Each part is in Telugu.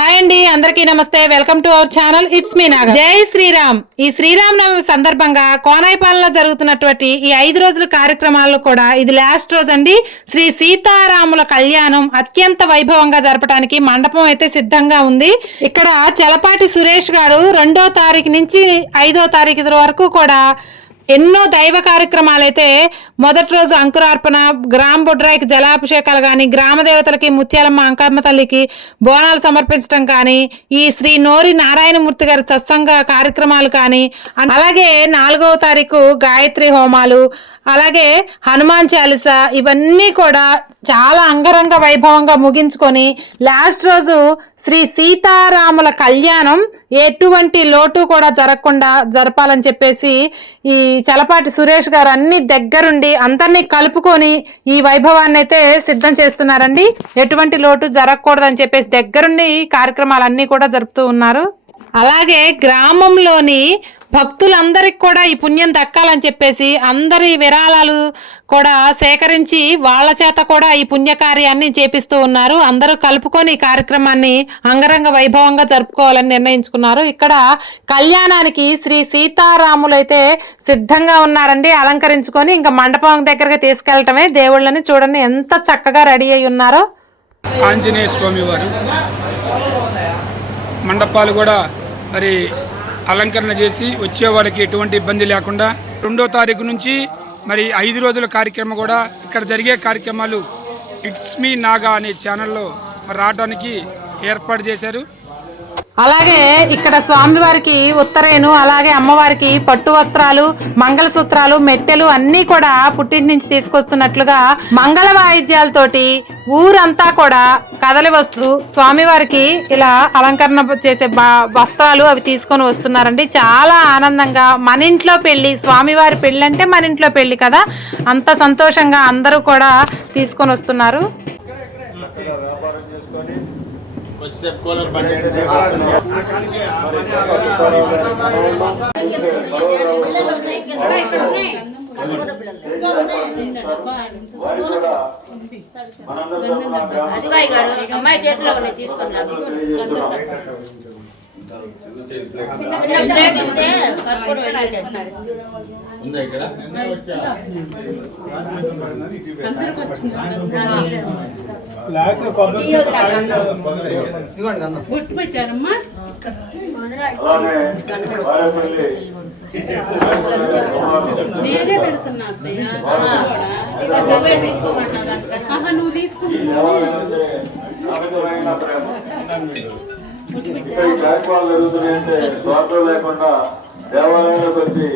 హాయ్ అండి, అందరికీ నమస్తే. Welcome to our channel. It's me Naga. జై శ్రీరామ్. ఈ శ్రీరామనవమి సందర్భంగా కోనాయిపాలెంలో జరుగుతున్నటువంటి ఈ 5 రోజుల కార్యక్రమాల్లో కూడా ఇది లాస్ట్ రోజు అండి. శ్రీ సీతారాముల కళ్యాణం అత్యంత వైభవంగా జరపడానికి మండపం అయితే సిద్ధంగా ఉంది. ఇక్కడ చలపాటి సురేష్ గారు 2వ తారీఖు నుంచి 5వ తారీఖు వరకు కూడా ఎన్నో దైవ కార్యక్రమాలు అయితే మొదటి రోజు అంకురార్పణ, గ్రామ బొడ్రాయికి జలాభిషేకాలు కానీ, గ్రామ దేవతలకి ముత్యాలమ్మ అంకమ్మ తల్లికి బోనాలు సమర్పించడం కానీ, ఈ శ్రీ నోరి నారాయణమూర్తి గారి సత్సంగ కార్యక్రమాలు కానీ, అలాగే 4వ తారీఖు గాయత్రి హోమాలు, అలాగే హనుమాన్ చాలీస, ఇవన్నీ కూడా చాలా అంగరంగ వైభవంగా ముగించుకొని లాస్ట్ రోజు శ్రీ సీతారాముల కళ్యాణం ఎటువంటి లోటు కూడా జరగకుండా జరపాలని చెప్పేసి ఈ చలపాటి సురేష్ గారు అన్ని దగ్గరుండి అందరినీ కలుపుకొని ఈ వైభవాన్ని అయితే సిద్ధం చేస్తున్నారండి. ఎటువంటి లోటు జరగకూడదని చెప్పేసి దగ్గరుండి కార్యక్రమాలన్నీ కూడా జరుపుతూ ఉన్నారు. అలాగే గ్రామంలోని భక్తులందరికి కూడా ఈ పుణ్యం దక్కాలని చెప్పేసి అందరి విరాళాలు కూడా సేకరించి వాళ్ళ చేత కూడా ఈ పుణ్యకార్యాన్ని చేపిస్తూ ఉన్నారు. అందరూ కలుపుకొని ఈ కార్యక్రమాన్ని అంగరంగ వైభవంగా జరుపుకోవాలని నిర్ణయించుకున్నారు. ఇక్కడ కళ్యాణానికి శ్రీ సీతారాములు అయితే సిద్ధంగా ఉన్నారండి. అలంకరించుకొని ఇంకా మండపం దగ్గరికి తీసుకెళ్లటమే. దేవుళ్ళని చూడండి ఎంత చక్కగా రెడీ అయి ఉన్నారో. ఆంజనేయ స్వామి వారు మండపాలు కూడా మరి అలంకరణ చేసి వచ్చే వారికి ఎటువంటి ఇబ్బంది లేకుండా 2వ తారీఖు నుంచి మరి 5 రోజుల కార్యక్రమం కూడా ఇక్కడ జరిగే కార్యక్రమాలు ఇట్స్ మీ నాగా అనే ఛానల్లో రావడానికి ఏర్పాటు చేశారు. అలాగే ఇక్కడ స్వామివారికి ఉత్తరేను, అలాగే అమ్మవారికి పట్టు వస్త్రాలు, మంగళసూత్రాలు, మెట్టెలు అన్నీ కూడా పుట్టింటి నుంచి తీసుకొస్తున్నట్లుగా మంగళ వాయిద్యాలతోటి ఊరంతా కూడా కదలి వస్తూ స్వామివారికి ఇలా అలంకరణ చేసే వస్త్రాలు అవి తీసుకొని వస్తున్నారండి. చాలా ఆనందంగా మన ఇంట్లో పెళ్లి, స్వామివారి పెళ్లి అంటే మన ఇంట్లో పెళ్లి కదా, అంత సంతోషంగా అందరూ కూడా తీసుకొని వస్తున్నారు. అమ్మాయి చేతిలో ఉన్నాయి తీసుకున్నాను. ఇస్తే కర్పూరం పెట్టారమ్మా. నేనే పెడుతున్నా. నువ్వు తీసుకుంటున్నావు. కార్యక్రమాలు జరుగుతున్నాయంటే స్వార్థం లేకుండా దేవాలయాలకు వచ్చి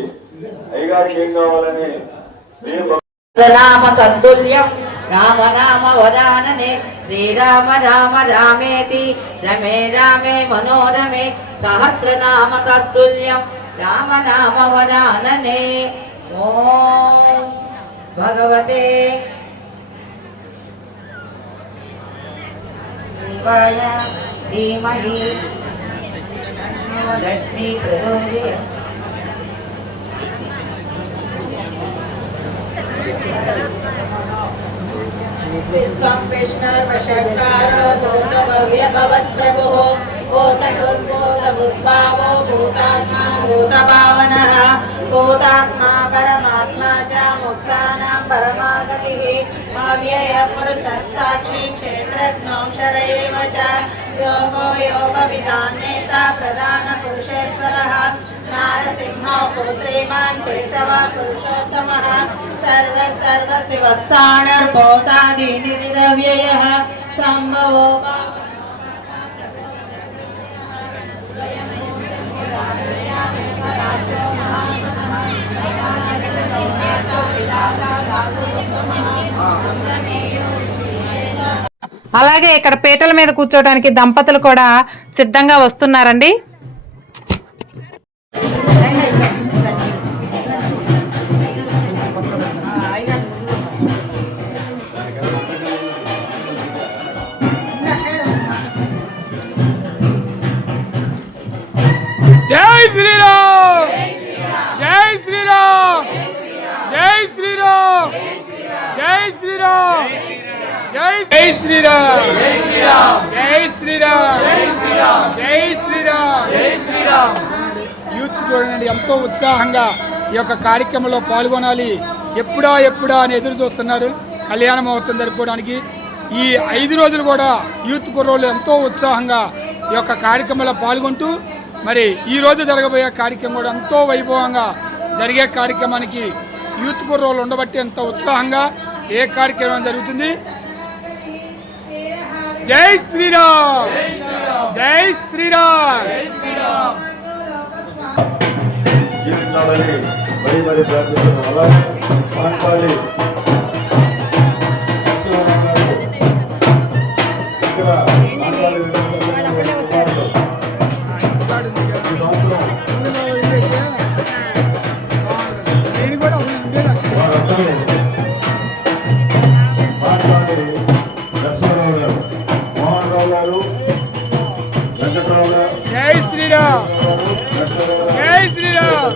అయ్యగారికి ఏం కావాలని తద్దుల్యం రామ రామ వరాననే శ్రీరామ రామ రామేతి రమే రామే మనోరమే సహస్రనామ తద్దుల్యం రామ రామ వరాననే. ఓం భగవతే శివాయ ధీమహి లక్ష్మీ ప్రచోదయాత్. విశ్వం విష్ణుర్వషట్కారో భూతభవ్య భవత్ప్రభుః భూతయోద్భూతభూద్భావో భూతాత్మా భూతభావనః భూతాత్మా పరమాత్మా చ ముక్తానాం పరమాగతిః అవ్యయః పురుషः సాక్షి క్షేత్రజ్ఞో క్షర ఏవ చ యోగో యోగవిదాన్నేత ప్రధాన పురుషేశ్వరः నారసింహో శ్రీమాన్ కేశవ పురుషోత్తమః సర్వ సర్వ శివస్థానర్భూతాదీనిరవ్యయః సంభవో. అలాగే ఇక్కడ పీటల మీద కూర్చోడానికి దంపతులు కూడా సిద్ధంగా వస్తున్నారండి. జై శ్రీరామ్, జై శ్రీరామ్, జై శ్రీరామ్, జై శ్రీరామ్, జై శ్రీరామ్, జై శ్రీరామ్, జై శ్రీరామ్, జై శ్రీరామ్. చూడండి ఎంతో ఉత్సాహంగా ఈ యొక్క కార్యక్రమంలో పాల్గొనాలి, ఎప్పుడా అని ఎదురు చూస్తున్నారు కళ్యాణ మహోత్సవం జరుపుకోవడానికి. ఈ 5 రోజులు కూడా యూత్ కుర్రోళ్ళు ఎంతో ఉత్సాహంగా ఈ యొక్క కార్యక్రమంలో పాల్గొంటూ మరి ఈ రోజు జరగబోయే కార్యక్రమం కూడా ఎంతో వైభవంగా జరిగే కార్యక్రమానికి యూత్ కుర్రోళ్ళు ఉండబట్టి ఎంత ఉత్సాహంగా ఏ కార్యక్రమం జరుగుతుంది. జై శ్రీరామ్, జై శ్రీరామ్. జీవించాలని మరి ప్రార్థిస్తున్నాం. అలాగే మాట్లాడి ఇక్కడ జై శ్రీరామ్, జై శ్రీరామ్.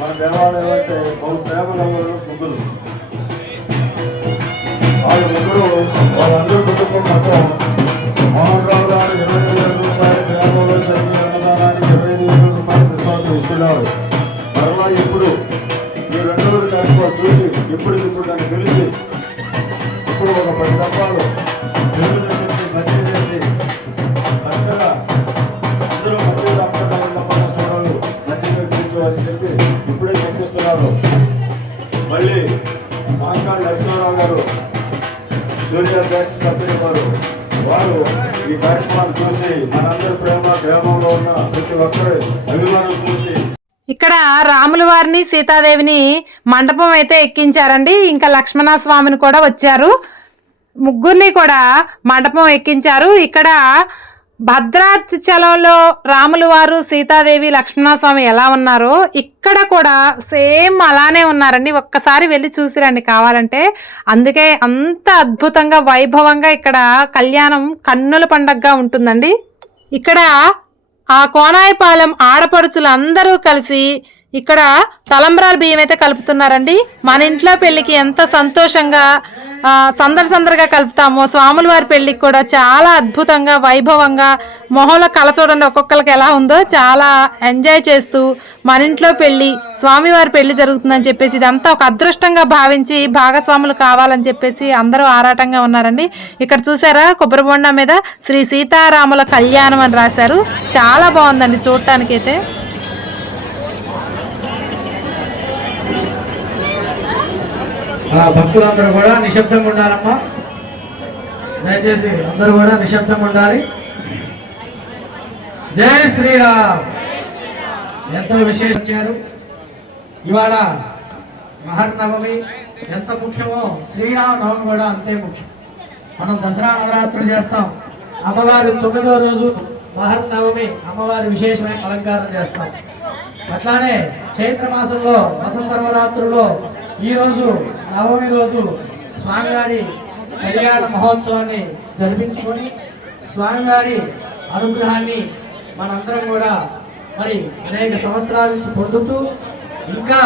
మన దేవాలయం అంటే బహు ప్రేమలో ముగ్గురు, వాళ్ళందరూ కుటుంబం మొత్తం మోహన్ రావు గారు 25,000 రూపాయలు గ్రామంలో జరిగే అన్నదానానికి 25,000 రూపాయలు ప్రసాదం ఇస్తున్నారు. మరలా ఇప్పుడు ఈ 2 రోజుల కార్యక్రమం చూసి ఇప్పుడు దాన్ని పిలిచి ఇప్పుడు ఒక 10 డబ్బాలు తెలుగు తెప్పించి మధ్య చేసి చక్కగా అందరూ మధ్య రాకుండా ఉండమని చూడాలి, మధ్య తెప్పించు అని చెప్పి ఇప్పుడే తెప్పిస్తున్నారు. మళ్ళీ మాంకాళ నరసింహారావు గారు సూర్య బ్యాగ్స్ కంపెనీ వారు ఈ కార్యక్రమాన్ని చూసి మనందరి ప్రేమ గ్రామంలో ఉన్న ప్రతి ఒక్కరి అభిమానం చూసి ఇక్కడ రాముల వారిని సీతాదేవిని మండపం అయితే ఎక్కించారండి. ఇంకా లక్ష్మణ స్వామిని కూడా వచ్చారు, ముగ్గురిని కూడా మండపం ఎక్కించారు. ఇక్కడ భద్రాచలంలో రాముల వారు సీతాదేవి లక్ష్మణస్వామి ఎలా ఉన్నారో ఇక్కడ కూడా సేమ్ అలానే ఉన్నారండి. ఒక్కసారి వెళ్ళి చూసిరండి కావాలంటే. అందుకే అంత అద్భుతంగా వైభవంగా ఇక్కడ కళ్యాణం కన్నుల పండగగా ఉంటుందండి. ఇక్కడ ఆ కోనాయపాలెం ఆడపడుచులు అందరూ కలిసి ఇక్కడ తలంబ్రాల బియ్యం అయితే కలుపుతున్నారండి. మన ఇంట్లో పెళ్ళికి ఎంత సంతోషంగా సందడిగా కలుపుతామో స్వాముల వారి పెళ్ళికి కూడా చాలా అద్భుతంగా వైభవంగా మొహంలో కళ చూడండి ఒక్కొక్కరికి ఎలా ఉందో, చాలా ఎంజాయ్ చేస్తూ మన ఇంట్లో పెళ్ళి స్వామివారి పెళ్లి జరుగుతుందని చెప్పేసి ఇదంతా ఒక అదృష్టంగా భావించి భాగస్వాములు కావాలని చెప్పేసి అందరూ ఆరాటంగా ఉన్నారండి. ఇక్కడ చూసారా కొబ్బరి బొండ మీద శ్రీ సీతారాముల కళ్యాణం అని రాశారు. చాలా బాగుందండి చూడటానికైతే. భక్తులందరూ కూడా నిశ్శబ్దంగా ఉండాలమ్మా, దయచేసి అందరూ కూడా నిశ్శబ్దంగా ఉండాలి. జై శ్రీరామ్. ఎంతో విశేషించారు. ఇవాళ మహర్నవమి ఎంత ముఖ్యమో శ్రీరామనవమి కూడా అంతే ముఖ్యం. మనం దసరా నవరాత్రులు చేస్తాం, అమ్మవారి 9వ రోజు మహర్నవమి అమ్మవారి విశేషమైన అలంకారం చేస్తాం. అట్లానే చైత్ర మాసంలో వసంత నవరాత్రుల్లో ఈరోజు నవమి రోజు స్వామివారి కళ్యాణ మహోత్సవాన్ని జరిపించుకొని స్వామివారి అనుగ్రహాన్ని మనందరం కూడా మరి అనేక సంవత్సరాల నుంచి పొందుతూ ఇంకా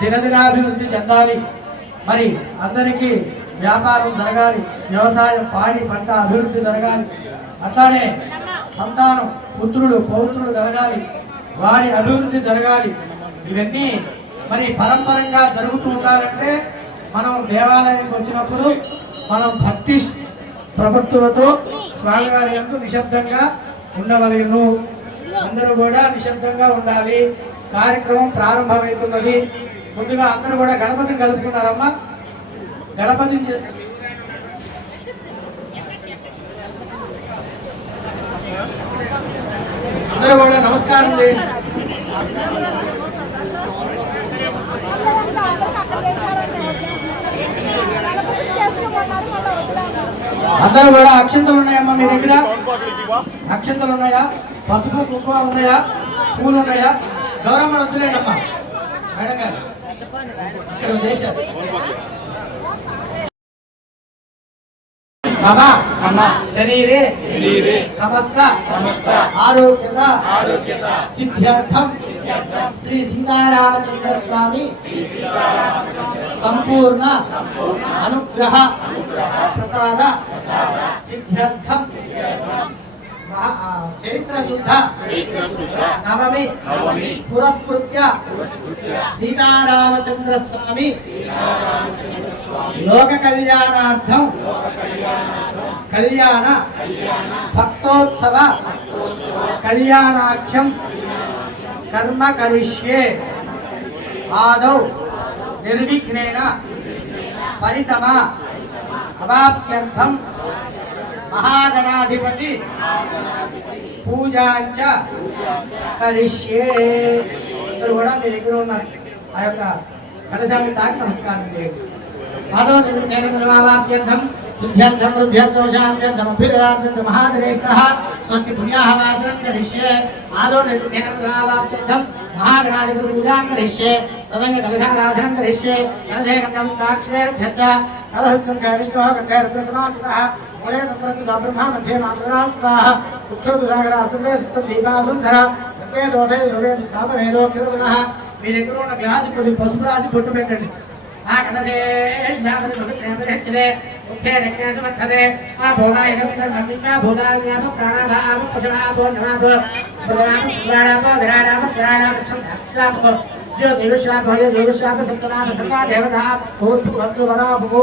దినదినాభివృద్ధి చెందాలి. మరి అందరికీ వ్యాపారం జరగాలి, వ్యవసాయం పాడి పంట అభివృద్ధి జరగాలి. అట్లానే సంతానం పుత్రుడు పౌత్రుడు కలగాలి, వారి అభివృద్ధి జరగాలి. ఇవన్నీ మరి పరంపరంగా జరుగుతూ ఉండాలంటే మనం దేవాలయానికి వచ్చినప్పుడు మనం భక్తి ప్రవృత్తులతో స్వామివారి యందు నిశ్శబ్దంగా ఉండవలను. అందరూ కూడా నిశ్శబ్దంగా ఉండాలి. కార్యక్రమం ప్రారంభమవుతున్నది. ముందుగా అందరూ కూడా గణపతిని కలుపుకున్నారమ్మా. గణపతిని అందరూ కూడా నమస్కారం చేయండి. అందరూ కూడా అక్షంతలు ఉన్నాయమ్మా మీ దగ్గర? అక్షంతలు ఉన్నాయా? పసుపు కుంకుమ ఉన్నాయా? పూలు ఉన్నాయా? గౌరవం వద్దులేండి అమ్మా. మేడం గారు ఇక్కడ చేశారు. శరీరే సమస్త ఆరోగ్యత సిద్ధ్యర్థం శ్రీ సీతారామచంద్ర స్వామి సంపూర్ణ అనుగ్రహ ప్రసాద సిద్ధ్యర్థం చైత్ర శుద్ధ నవమి పురస్కృత్య సీతారామచంద్ర స్వామి లోక కళ్యాణార్థం కళ్యాణ భక్తోత్సవ కళ్యాణాఖ్యం కర్మ కరిష్యే ఆదౌ నిర్విఘ్నేన పరిసమ అవాప్త్యర్థం మహాగణాధిపతి పూజాంచ కరిష్యే. అందరూ కూడా మీ దగ్గర ఉన్న ఆ యొక్క కలశాన్ని తాకి నమస్కారం చేయండి. ఆదో నిర్విఘ్నేన శుద్ధ్యర్థం వృద్ధ్యర్థం శాంత్యర్థం అభ్యుదయార్థం మహాగణేశ స్వస్తి పుణ్యాహవాచనం కరిష్యే. ఆదో నిర్విఘ్నేన మహాగణాధిపతి పూజాం కరిష్యే. తదంగ కలశారాధనం కరిష్యే. కలశేకం కాక్షేర్భ్యచ్చ కలహస్యం విష్ణోః కంఠే రుద్రసమాశ్రితః మూలే తత్రస్తు బ్రహ్మ మధ్యే మాతృరాస్తాః కుక్షోదుసాగరా సర్వే సప్తదీపాసుంధర రత్నే దోధే ద్రవేద సామవేదో కిరవణః. మీ దగ్గర ఉన్న గ్లాసు కొద్ది పసుపు రాసి పొట్టు పెట్టండి. ఆ కలశేష్ధాపతి పవిత్రేపరిహెచ్చదే ముఖ్యే రజ్ఞాసమర్థదే ఆ భోగాయకం ధర్మం విష్ణా భూతాన్యాప ప్రాణాభావ పశుభావో నమాభో భృగనామ స్వరాడాప విరాడాప స్వరాడాప ఛందాప జ్యోతిరుషాప జ్యోతిరుషాప సప్తనామ సర్వా దేవతా భూర్భువస్సు వరాభువు.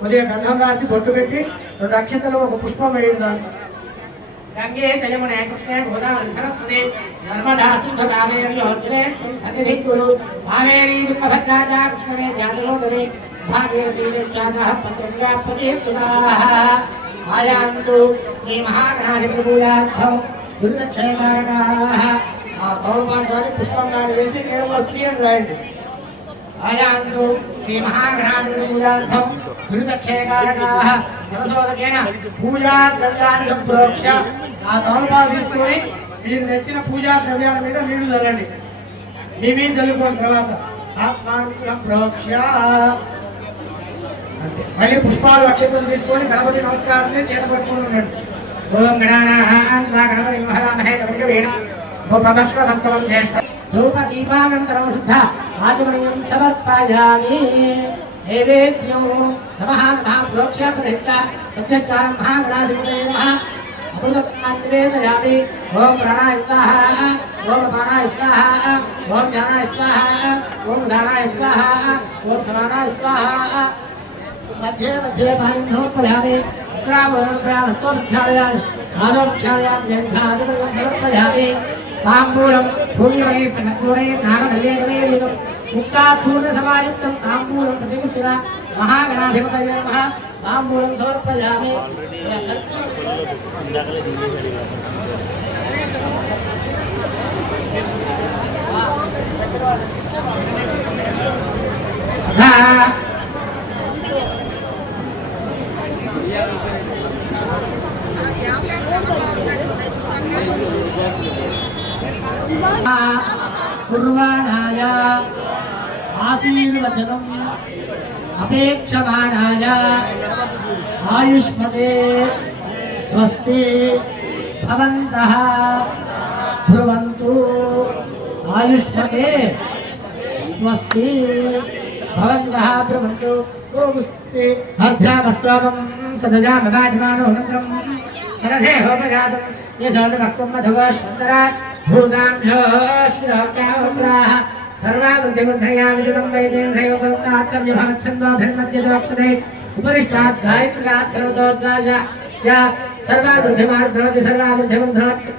కొద్దిగా గంధం రాసి బొట్టు పెట్టి 2 అక్షతలు ఒక పుష్పం వేయడం. గంగే జయమునే కృష్ణే గోదావరి సరస్వతి నర్మదా సింధు కావేరి లోచనే సన్నిధి కురు కావేరీ తుంగభద్రాచ కృష్ణమే జాతలోదరే భాగీరథీ జ్యేష్ఠాః పంచగంగా ప్రకీర్తితాః. ఆయాంతు శ్రీ మహాగణాధిపతి పూజార్థం దుర్గక్షయకారకాః. ఆ తౌలపాటు కానీ పుష్పం కానీ వేసి నీళ్ళలో శ్రీ అని రాయండి. ఆయాంతు శ్రీ మహాగణాధిపతి పూజార్థం దుర్గక్షయకారకాః. యమసోదకేన పూజా ద్రవ్యాన్ని సంప్రోక్ష్య ఆ తౌలపాటు తీసుకొని మీరు నచ్చిన పూజా ద్రవ్యాల మీద నీళ్లు చల్లండి. మీ మీద చల్లుకోండి. తర్వాత ఆత్మాన్ని సంప్రోక్ష్య అంతే. మళ్ళీ పుష్పాలు అక్షతలు తీసుకొని గణపతి నమస్కారం చేత పట్టుకొని ఉండండి. ఓం గణానాం గణపతి మహారామహే కవికవీణ ఉపమశ్వస్తవం చేస్తా ధూప దీపానంతరం శుద్ధ ఆచమనీయం సమర్పయామి. నైవేద్యం నమః నమః ప్రోక్ష్య ప్రహిత సత్యస్కారం మహాగణాధిపతయే నమః. అమృతాన్ని నివేదయామి. ఓం ప్రాణాయ స్వాహ ఓం అపానాయ స్వాహ ఓం జ్ఞానాయ స్వాహ ఓం ఉదానాయ స్వాహ ఓం సమానాయ స్వాహ. मध्ये मध्ये पाणिं समर्पयामि. उग्रावरणप्रयाणस्थो प्रक्षालयामि. आदौ प्रक्षालयामि. जन्धादिपदं समर्पयामि. ताम्बूलं भूमिवने समर्पूरये नागनलेकलेरितं मुक्ताचूर्णसमायुक्तं ताम्बूलं प्रतिमुच्यता महागणाधिपतये नमः. ताम्बूलं समर्पयामि. कुर्वाणाय आशीर्वचनम् अपेक्षमाणाय आयुष्मते स्वस्ति भवन्तः ब्रुवन्तु. आयुष्मते स्वस्ति भवन्तः ब्रुवन्तु. ओमुस्ति अर्ध्यामस्तकं सदजा मगाजमानो नन्द्रं सरधे होमजातं यशोदभक्तं मधुवश्वन्तरा भूताभ्यो श्रीरामः सर्वावृद्धिवर्धयामि जलं वैदेन दैवपदतात्तर्यभवच्छन्दोभिर्मध्यदोक्षते उपरिष्टात् गायत्र्यात् सर्वतोद्वाज या सर्वावृद्धिमार्धनोति सर्वावृद्धिवर्धनोति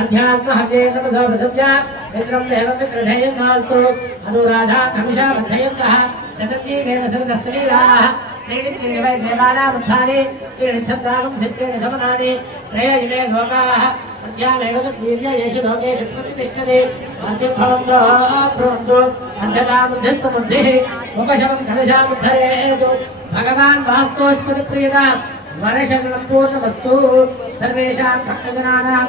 अध्यात्महव्ये नमसो प्रसज्य मित्रं देवं मित्रधेयन्नास्तु अनुराधा नमिषा बद्धयन्तः शतजीवेन सर्गस्वीराः त्रीणि वै देवानामुत्थानि त्रीणि छन्दागं सिद्धेन समनानि त्रय इमे लोकाः अध्यामेव तद्वीर्य येषु लोकेषु प्रतिष्ठते अर्थिभवन्तो ब्रुवन्तु अर्धकाबुद्धिः समृद्धिः मुखशमं कलशामुद्धरेतु भगवान् वास्तोष्पतिप्रियता वर्षशतं पूर्णमस्तु सर्वेषां भक्तजनानां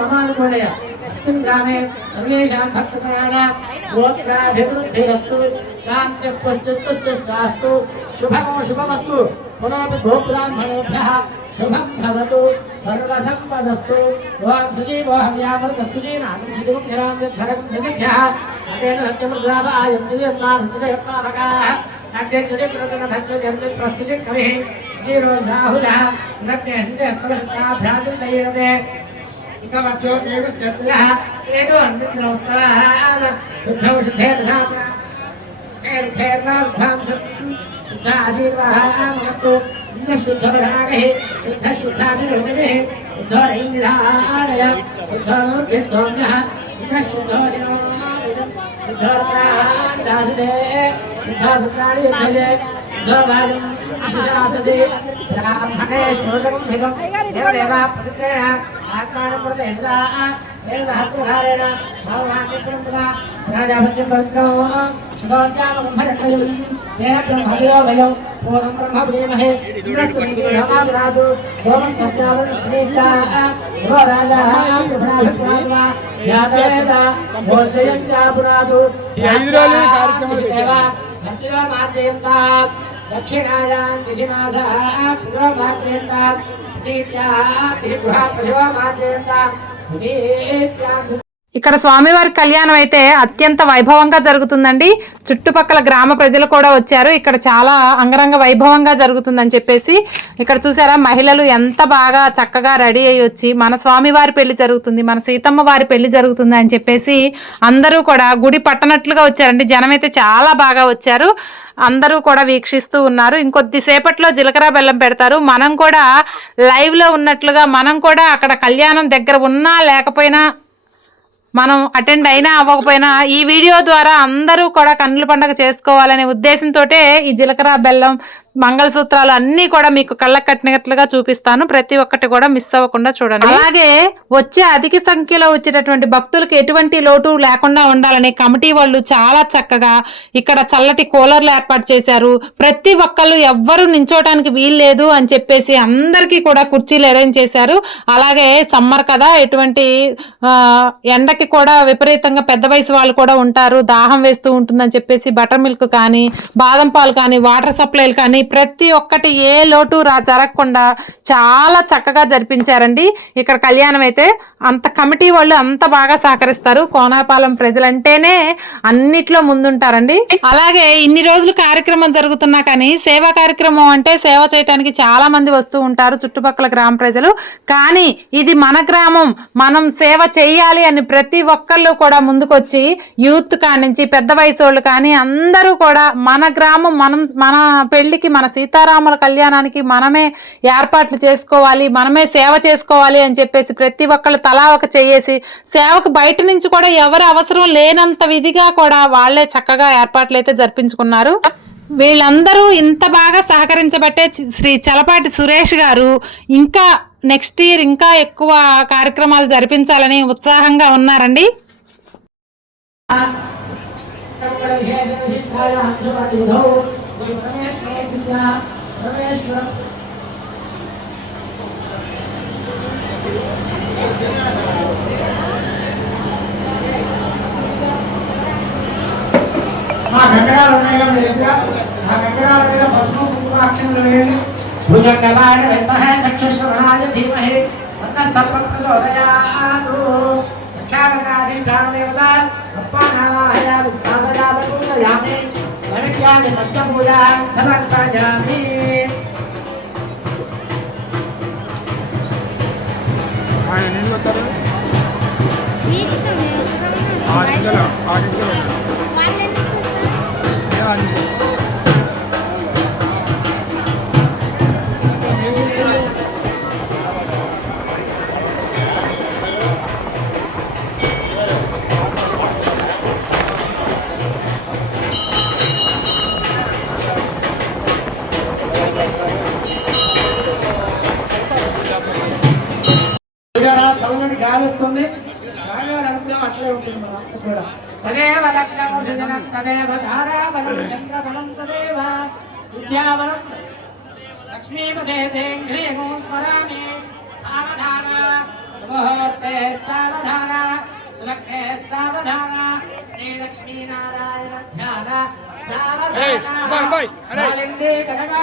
ममानुमोदय अस्मिन् ग्रामे सर्वेषां भक्तजनानां गोत्राभिवृद्धिरस्तु शान्तिः पुष्टिस्तुष्टिश्चास्तु शुभमो शुभमस्तु पुनरपि गोब्राह्मणेभ्यः शुभं भवतु सर्वसम्पदस्तु ओं सुजीवोऽहव्यामृतः सुजीनानं सुजीवं निरामयद्धरं सुजीभ्यः अतेन सत्यमुद्राभायं सुजीर्माणं सुजयप्पावकाः अग्रे सुजीप्रतनभज्यजन्ति प्रसुजिकविः श्रीरोधाहुलः ఈ 5 రోజుల కార్యక్రమాలు పెట్టారు. దక్షిణాయాం దిశమాస ఇక్కడ స్వామివారి కళ్యాణం అయితే అత్యంత వైభవంగా జరుగుతుందండి. చుట్టుపక్కల గ్రామ ప్రజలు కూడా వచ్చారు. ఇక్కడ చాలా అంగరంగ వైభవంగా జరుగుతుందని చెప్పేసి ఇక్కడ చూసారా, మహిళలు ఎంత బాగా చక్కగా రెడీ అయ్యి వచ్చి మన స్వామివారి పెళ్లి జరుగుతుంది, మన సీతమ్మ వారి పెళ్లి జరుగుతుంది అని చెప్పేసి అందరూ కూడా గుడి పట్టనట్లుగా వచ్చారండి. జనం అయితే చాలా బాగా వచ్చారు. అందరూ కూడా వీక్షిస్తూ ఉన్నారు. ఇంకొద్దిసేపట్లో జీలకర్ర బెల్లం పెడతారు. మనం కూడా లైవ్లో ఉన్నట్లుగా మనం కూడా అక్కడ కళ్యాణం దగ్గర ఉన్నా లేకపోయినా, మనం అటెండ్ అయినా అవ్వకపోయినా ఈ వీడియో ద్వారా అందరూ కూడా కన్నుల పండుగ చేసుకోవాలనే ఉద్దేశంతో ఈ జీలకర్ర బెల్లం మంగళసూత్రాలు అన్నీ కూడా మీకు కళ్ళకు కట్టినట్లుగా చూపిస్తాను. ప్రతి ఒక్కటి కూడా మిస్ అవ్వకుండా చూడండి. అలాగే వచ్చే అధిక సంఖ్యలో వచ్చేటటువంటి భక్తులకు ఎటువంటి లోటు లేకుండా ఉండాలని కమిటీ వాళ్ళు చాలా చక్కగా ఇక్కడ చల్లటి కూలర్లు ఏర్పాటు చేశారు. ప్రతి ఒక్కళ్ళు ఎవ్వరూ నించోటానికి వీల్లేదు అని చెప్పేసి అందరికీ కూడా కుర్చీలు అరేంజ్ చేశారు. అలాగే సమ్మర్ కదా, ఎటువంటి ఎండకి కూడా విపరీతంగా పెద్ద వయసు వాళ్ళు కూడా ఉంటారు, దాహం వేస్తూ ఉంటుందని చెప్పేసి బటర్ మిల్క్ కానీ, బాదం పాలు కానీ, వాటర్ సప్లైలు కానీ ప్రతి ఒక్కటి ఏ లోటు జరగకుండా చాలా చక్కగా జరిపించారండి. ఇక్కడ కళ్యాణం అయితే అంత కమిటీ వాళ్ళు అంత బాగా సహకరిస్తారు. కోనాపాలెం ప్రజలంటేనే అన్నిట్లో ముందుంటారండి. అలాగే ఇన్ని రోజులు కార్యక్రమం జరుగుతున్నా కానీ సేవా కార్యక్రమం అంటే సేవ చేయడానికి చాలా మంది వస్తూ ఉంటారు చుట్టుపక్కల గ్రామ ప్రజలు. కానీ ఇది మన గ్రామం, మనం సేవ చేయాలి అని ప్రతి ఒక్కళ్ళు కూడా ముందుకొచ్చి యూత్ కానించి పెద్ద వయసు వాళ్ళు కానీ అందరూ కూడా మన గ్రామం, మన పెళ్లికి, మన సీతారాముల కళ్యాణానికి మనమే ఏర్పాట్లు చేసుకోవాలి, మనమే సేవ చేసుకోవాలి అని చెప్పేసి ప్రతి ఒక్కళ్ళు తలా ఒక చేసి సేవకు బయట నుంచి కూడా ఎవరు అవసరం లేనంత విధిగా కూడా వాళ్ళే చక్కగా ఏర్పాట్లు అయితే జరిపించుకున్నారు. వీళ్ళందరూ ఇంత బాగా సహకరించబట్టే శ్రీ చలపాటి సురేష్ గారు ఇంకా నెక్స్ట్ ఇయర్ ఇంకా ఎక్కువ కార్యక్రమాలు జరిపించాలని ఉత్సాహంగా ఉన్నారండి. గంగరాలు ఉన్నాయిగా మీ దగ్గర, ఆ గంగరాల మీద పసుపు కుంకుమ అక్షంతలు వేయండి. భుజంగలాయ విద్మహే చక్షుశ్రవణాయ ధీమహి తన్నః సర్వప్రచోదయాత్. రక్షాబంధాధిష్ఠానదేవత తత్వానావాహయామి స్థాపయామి పూజయామి గణక్యామి పంచపూజాం సమర్పయామి. ఆయన నీళ్ళు వస్తారు 6 గంటలు చల్లని గాలి వస్తుంది. స్వామివారి అనుగ్రహం అట్లే ఉంటుంది మనకు కూడా. తదేవ లగ్నం సృజనం తదేవ తారాబలం చంద్రబలం తదేవ విద్యాబలం లక్ష్మీపదే తేంఘ్రీమో స్మరామి. సావధాన సుముహూర్తే సావధాన సులగ్నే సావధాన శ్రీలక్ష్మీనారాయణ ధ్యాన సావధాన. బాలిందే కనగా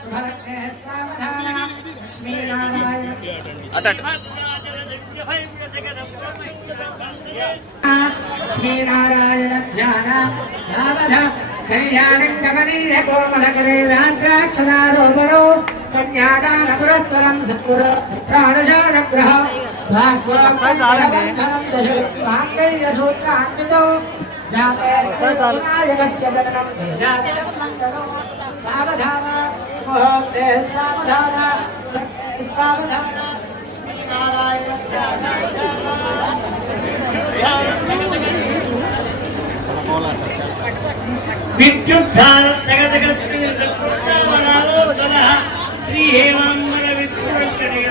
శుభలగ్నే సావధాన లక్ష్మీనారాయణ లక్ష్మీనారాయణ ధ్యాన సావధాన కళ్యాణం గమనీయ కోమలకరే రాద్రాక్షరారోపణో కన్యాదాన పురస్సరం సత్పుర ప్రాణుజానగ్రహ భాగ్యసూత్రాన్వితో జాతే నాయకస్య జననం తేజాదిలం మంగళం సావధాన ముహూర్తే సావధాన సావధాన శ్రీనారాయణ విద్యుద్ధార జగజగ శ్రీ హేమాంబర విద్యుత్కటయ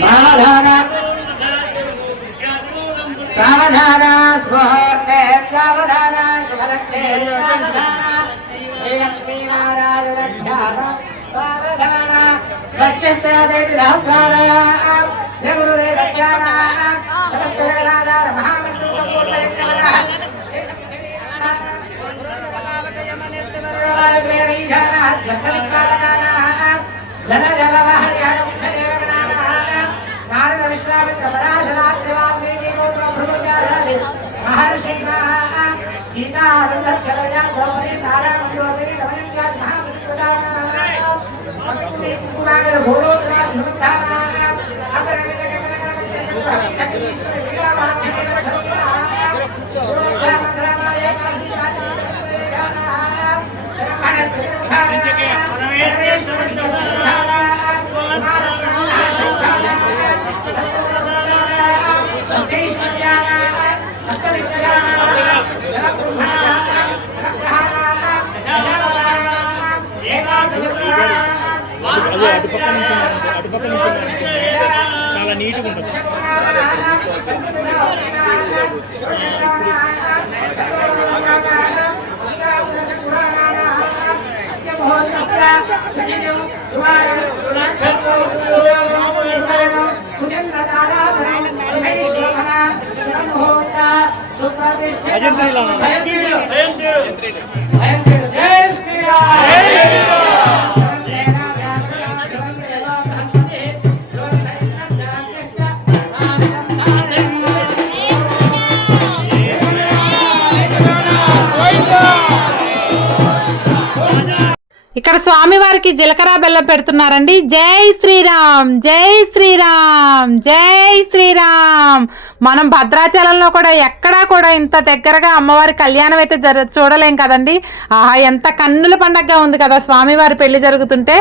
సావధాన సావధాన స్వహే సావధాన శుభలగ్నే సావధాన శ్రీలక్ష్మీనారాయణ ధ్యాన సావధాన స్వస్తిస్తేతి రాధార దేవరుదేవ జ్ఞాన సమస్తరాధార మహామంత్రపూర్ణయజ్ఞవన జన నారద విశ్వామిత్ర పరాశరాత్రి వాల్మీకి గౌతమ భృగుజాధారి మహర్షి సీతారుంధత్సరయ ద్రౌపది తారామండోదరి రమయంగాది మహాపతిప్రదాన పురాణర భూలోకరా సుమత్తాన అపరమిత గమనగమన సంగ్రహ వీరా వాక్యమైన ధర్మ రామరామాయ చాలా నీట్గా ఉంటుంది. ఇక్కడ స్వామివారికి జీలకర్ర బెల్లం పెడుతున్నారండి. జై శ్రీరామ్, జై శ్రీరామ్, జై శ్రీరామ్. మనం భద్రాచలంలో కూడా ఎక్కడా కూడా ఇంత దగ్గరగా అమ్మవారి కళ్యాణం అయితే చూడలేం కదండి. ఆహా, ఎంత కన్నుల పండగగా ఉంది కదా స్వామివారి పెళ్లి జరుగుతుంటే.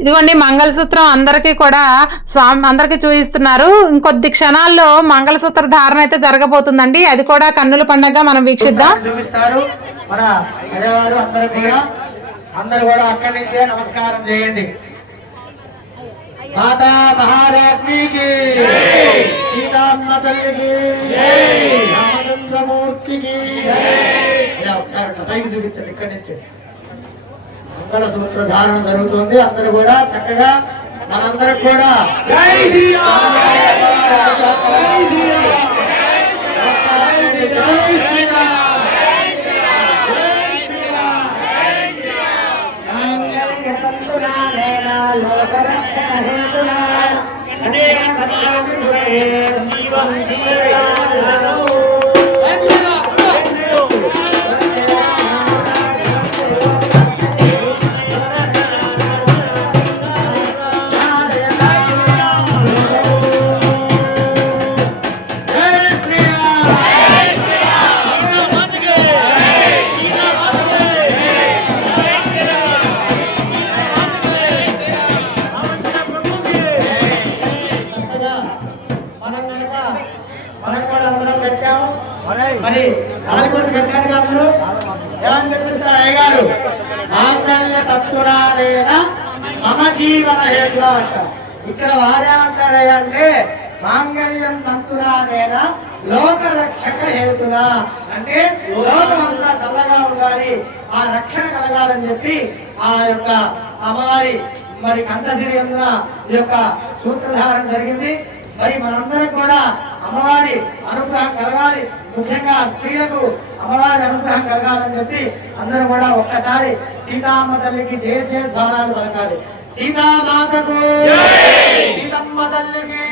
ఇదిగోండి మంగళసూత్రం అందరికీ కూడా స్వామి అందరికీ చూపిస్తున్నారు. ఇంకొద్ది క్షణాల్లో మంగళసూత్ర ధారణ అయితే జరగబోతుందండి. అది కూడా కన్నుల పండుగ మనం వీక్షిద్దాం. చూపిస్తారు మన అయ్యవారు అందరూ కూడా అక్కడి నుంచే నమస్కారం చేయండి. మాతా మహారాజ్ఞికి, సీతామ్మ తల్లికి, రామచంద్రమూర్తికి. ఇలా ఒకసారి పైకి చూపించండి. ఇక్కడి నుంచి మంగళసూత్ర ధారణ జరుగుతుంది. అందరూ కూడా చక్కగా మనందరం కూడా జై శ్రీరామ్, జై శ్రీరామ్, జై శ్రీరామ్. మరి తాలిబొట్టు కట్టారు అందరూ ఏమని చెప్పిస్తారు అయ్యగారు? మాంగళ్య తత్తురాలేన మమ జీవన హేతులా అంటారు. ఇక్కడ వారేమంటారు అంటే మాంగళ్యం తంతురాలేన లోక రక్షక హేతునా, అంటే లోకమంతా చల్లగా ఉండాలి, ఆ రక్షణ కలగాలని చెప్పి ఆ యొక్క అమ్మవారి మరి కంఠసిరి అందున ఈ యొక్క సూత్రధారణ జరిగింది. మరి మనందరం కూడా అమ్మవారి అనుగ్రహం కలగాలి, ముఖ్యంగా స్త్రీలకు అమ్మవారి అనుగ్రహం కలగాలని చెప్పి అందరూ కూడా ఒక్కసారి సీతామ్మ తల్లికి జయ జయ ధ్వానాలు పలకాలి. సీతామాతకు సీతమ్మ తల్లికి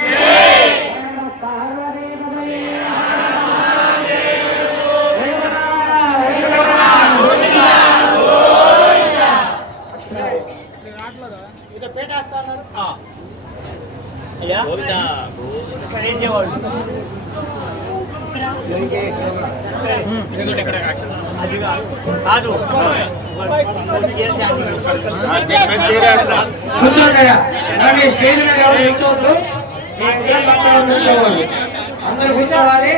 కూర్చోండి. స్టేజ్ మీద ఎవరు కూర్చోవద్దు, అందరూ కూర్చోవాలి.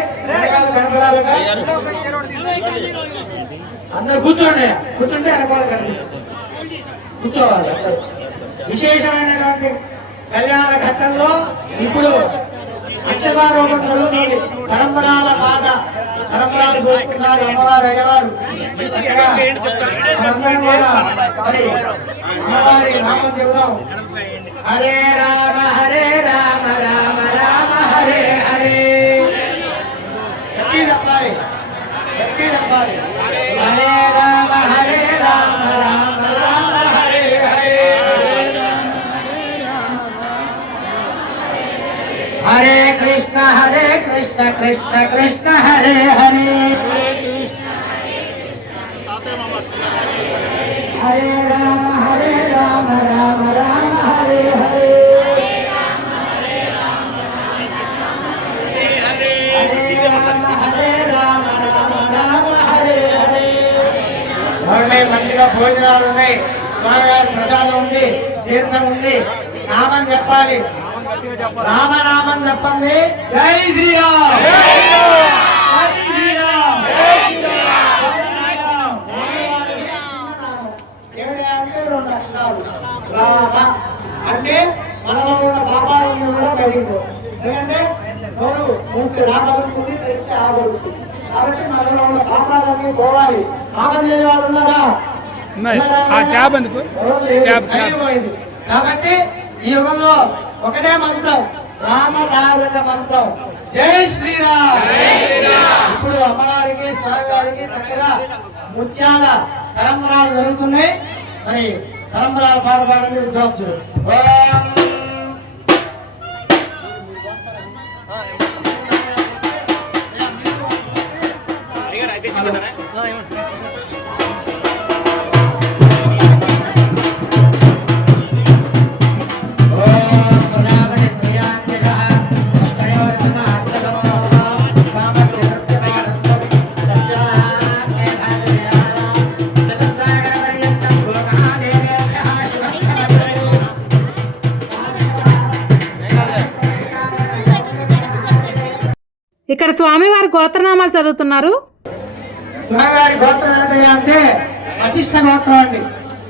అందరూ కూర్చోండి, కూర్చుంటే వెనకాల కనిపిస్తుంది. కూర్చోవాలి అందరూ. విశేషమైనటువంటి కళ్యాణ ఘట్టంలో ఇప్పుడు అక్షరారోపణ జరుగుతుంది. తరంబరాల పాట, తరంబరాలు పోస్తున్నారు అమ్మవారు అయ్యవారు. మనందరం కూడా మరి అమ్మవారి నామం చెబుదాం. హరే రామ రామ రామ హరే హరే. గట్టి చెప్పాలి, గట్టి చెప్పాలి. హరే రామ రామ రామ హరే హరే. హరే కృష్ణ కృష్ణ కృష్ణ హరే హరే. హరే రామ రామ రామ హరే హరే. మంచిగా భోజనాలు ఉన్నాయి, స్వామివారి ప్రసాదం ఉంది, తీర్థం ఉంది. నామం చెప్పాలి, రామనామం చెప్పండి. జై శ్రీరామ్, జై శ్రీరామ్. రామ అంటే మనలో ఉన్న పాపాలన్నీ కూడా కడిగిపోతాయి. ఎందుకంటే పూర్తి రామగురించి తెలిస్తే ఆగలుగుతుంది. కాబట్టి మనలో ఉన్న పాపాలన్నీ పోవాలి. పాపం లేని వాళ్ళు ఉన్నారా? కాబట్టి ఈ యుగంలో ఒకటే మంత్రం, రామధారక మంత్రం, జై శ్రీరామ్. ఇప్పుడు అమ్మవారికి స్వామివారికి చక్కగా ముత్యాల తరంబరాలు జరుగుతున్నాయి. మరి తరంబరాలు పాడబాడని విద్వాంసులు. ఇక్కడ స్వామివారి గోత్రనామాలు చదువుతున్నారు. స్వామివారి గోత్రం ఏంటయ్యా అంటే వశిష్ఠ గోత్రం అండి.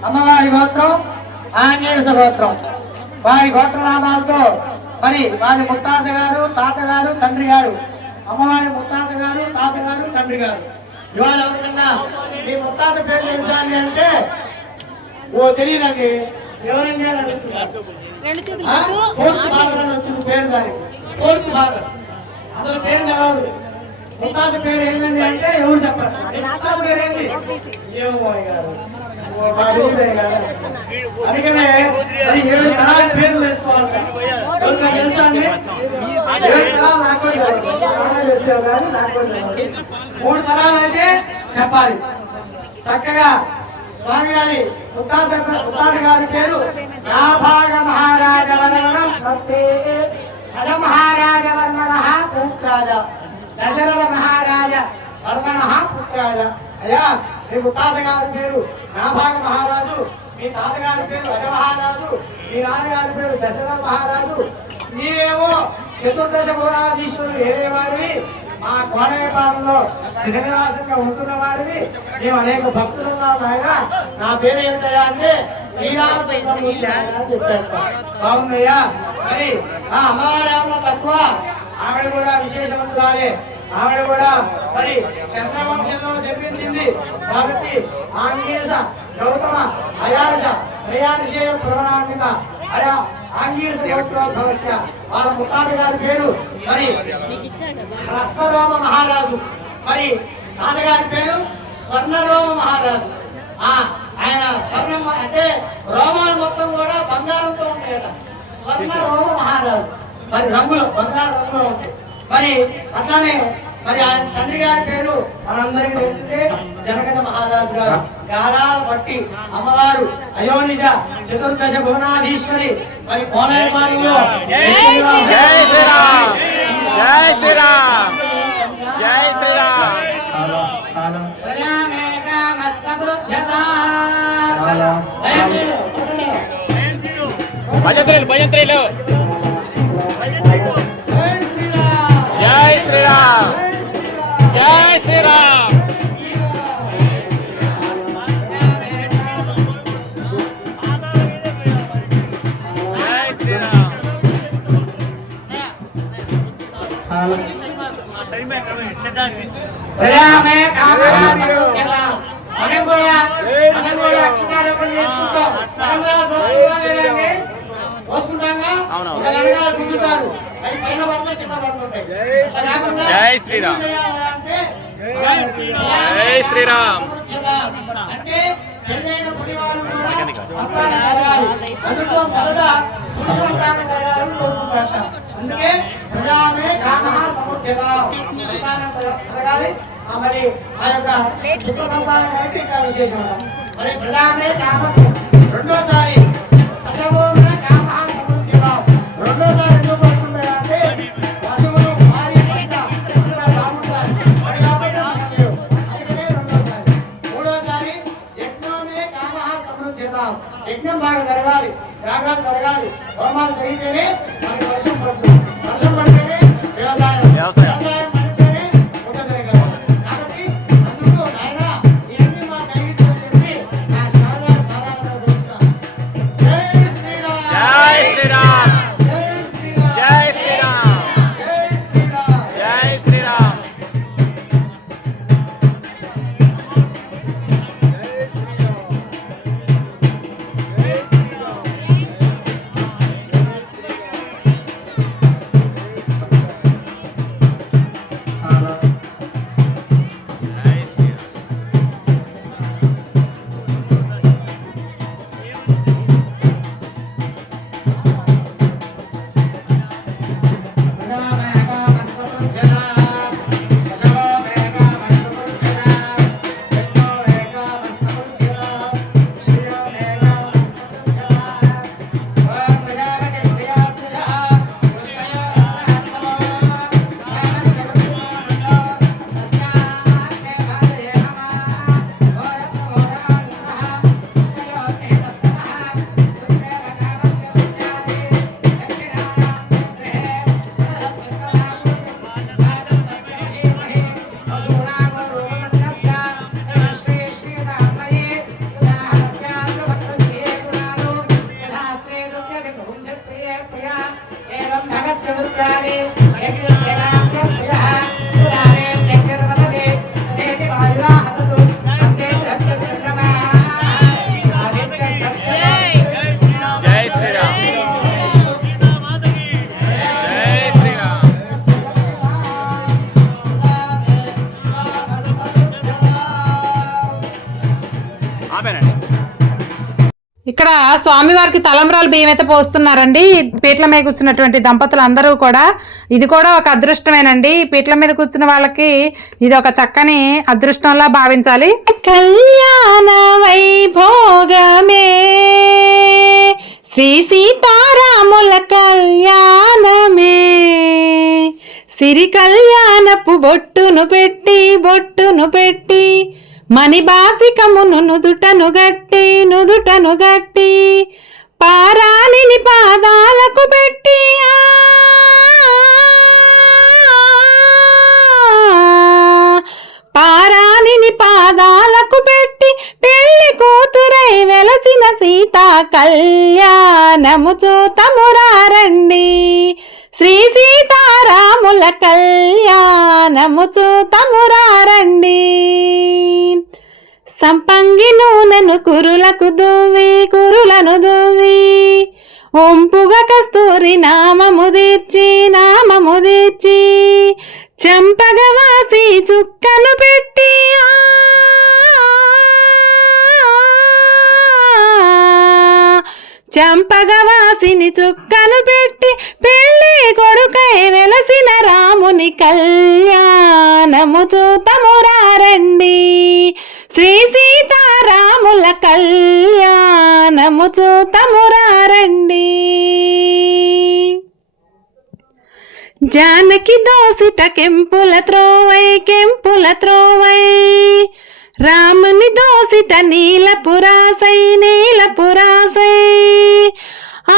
అమ్మవారి గోత్రం ఆంజనేయ గోత్రం. వారి గోత్రనామాలతో మరి వారి ముత్తాత గారు, తాతగారు, తండ్రి గారు. అమ్మవారి ముత్తాత గారు, తాతగారు, తండ్రి గారు. ఇవాళ ఎవరికన్నా మీ ముత్తాత పేరు తెలుసా అంటే ఓ తెలియదండి, ఎవరండి అని అడుగుతున్నారు. ఫోర్త్ ఫాదర్ అని వచ్చింది పేరు దానికి. ఫోర్త్ ఫాదర్ అసలు పేరు తెలవదు. ముత్తాత పేరు ఏంటండి అంటే ఎవరు చెప్పారు. ముత్తాత పేరు ఏంటి? ఏమో గారు అందుకనే మరి 7 తరాల పేర్లు తెలుసుకోవాలి. తెలుసా అండి? 7 తరాలు నాకు తెలిసావు కానీ నాకు 3 తరాలు అయితే చెప్పాలి. చక్కగా స్వామి గారి ముత్తాత గారి పేరు నాభాగ మహారాజ వర్ణం భక్తే అజ మహారాజ వర్మణ పుత్రాజ దశరథ మహారాజ వర్మణ పుత్రాజ. అయ్యా మీ ముత్తాత గారి పేరు నాభాగ మహారాజు, మీ తాతగారి పేరు అజ మహారాజు, మీ నాన్నగారి పేరు దశరథ మహారాజు. నీవేమో చతుర్దశ భువనాధీశ్వరుడు ఏదేవాడివి, మా కోనేపాలెంలో స్థిర నివాసంగా ఉంటున్న వాడిని మేము అనేక భక్తులు ఉన్నాం ఆయన. నా పేరు ఏమిటయ్యా అంటే శ్రీరామచంద్రమూర్తి అని చెప్పాడు. బాగుందయ్యా. మరి ఆ అమ్మవారి ఏమన్నా తక్కువ, ఆవిడ కూడా విశేషవంతురాలే. ఆవిడ కూడా మరి చంద్రవంశంలో జన్మించింది కాబట్టి ఆంగీరస గౌతమ అయార్ష త్రయార్షేయ ప్రవణాన్విత అయా ఆంగీరస గౌత్రోద్భవస్య. వాళ్ళ ముత్తాత గారి పేరు మరి హ్రస్వరోమ మహారాజు, మరి తాతగారి పేరు స్వర్ణరోమ మహారాజు. ఆయన స్వర్ణం అంటే రోమాలు మొత్తం కూడా బంగారంతో ఉంటాయట. స్వర్ణరోమ మహారాజు, మరి రంగులు బంగారు రంగులో ఉంటాయి. మరి అట్లానే మరి ఆయన తండ్రి గారి పేరు మనందరికీ తెలిసిందే జనగజ మహారాజు గారు. గారాల పట్టి అమ్మవారు అయోనిజ చతుర్దశ భువనాధీశ్వరి. మరి కోనేపాలెంలో భజంత్రీలు జై శ్రీరామ్, జై శ్రీరామ్. జై శ్రీరామ్. మనం కూడా అక్షరారోపణ చేసుకుంటాం. పోసుకుంటాంగా ఒక లంగాలు గుంజుతారు, అవి పైన పడితే కింద పడుతుంటాయి. జై శ్రీరామ్, జై శ్రీరామ్. అంటే పెళ్ళైన పరివారం కూడా సంతానం కలగాలి. అందులో మొదట పురుష సంతానం కలగాలని కోరుకుంటారట. అందుకే ప్రజామే కామః సముద్యత, సంతానం కలగాలి. మరి ఆ యొక్క పుత్ర సంతానం అయితే ఇంకా విశేషం. మరి ప్రజామే కామస్ రెండోసారి పశువున కామః సముద్యత. రెండోసారి ఎందుకు వస్తుందంటే పశువులు భారీ పంట అంతా బాగుంటారు. మరి కాబట్టి అందుకనే రెండోసారి. మూడోసారి యజ్ఞమే కామః సమృద్ధ్యత. యజ్ఞం బాగా జరగాలి, యాగాలు జరగాలి, హోమాలు జరిగితేనే మనకి వర్షం పడుతుంది. వర్షం పడితేనే వ్యవసాయం, వ్యవసాయం పడితేనే పుట్ట జరగాలి. కాబట్టి అందుకు నాయన ఇవన్నీ మా కలిగించని చెప్పి నా స్వామివారి పాదాలను కోరుతున్నాను. జై శ్రీరామ్, జై శ్రీరామ్, జై శ్రీరామ్, జై శ్రీరామ్, జై శ్రీరామ్. జై శ్రీరామ్. జై శ్రీరామ్, జై శ్రీరామ్. ఆపేనండి. ఇక్కడ స్వామివారికి తలంబ్రాలు బియ్యం అయితే పోస్తున్నారండి. పీటల మీద కూర్చున్నటువంటి దంపతులు అందరూ కూడా. ఇది కూడా ఒక అదృష్టమేనండి. పీటల మీద కూర్చున్న వాళ్ళకి ఇది ఒక చక్కని అదృష్టంలా భావించాలి. కళ్యాణ వైభోగమే శ్రీ సీతారాముల కళ్యాణమే, సిరి కళ్యాణపు బొట్టును పెట్టి మణిబాసికమును నుదుటను గట్టి పారాణిని పాదాలకు పెట్టి నముచూతమురారండి. సంపంగి నూనెను కురులకు దూవి కురులను దూవి ఒంపుగా కస్తూరి నామము తీర్చి చెంపగవాసి చుక్కను పెట్టి చంపగవాసిని చుక్కను పెట్టి పెళ్లి కొడుకై వెలసిన రాముని కళ్యాణము చూతమురారండి. శ్రీ సీతారాముల కళ్యాణము చూతమురారండి. జానకి దోసిట కెంపుల త్రోవై రాముని దోసిట నీలపురాసై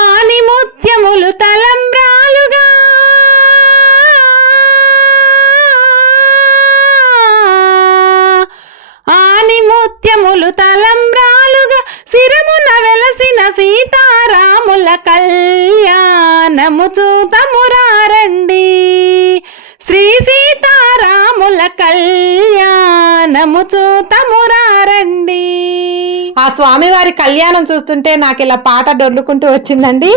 ఆని ముత్యములు తలంబ్రాలుగా శిరమున వెలసిన సీతారాముల కళ్యాణము చూతమురారండి. శ్రీ సీతారాముల కళ్యాణము చూతమురారండి. ఆ స్వామివారి కళ్యాణం చూస్తుంటే నాకు ఇలా పాట డొల్లుకుంటూ వచ్చిందండి.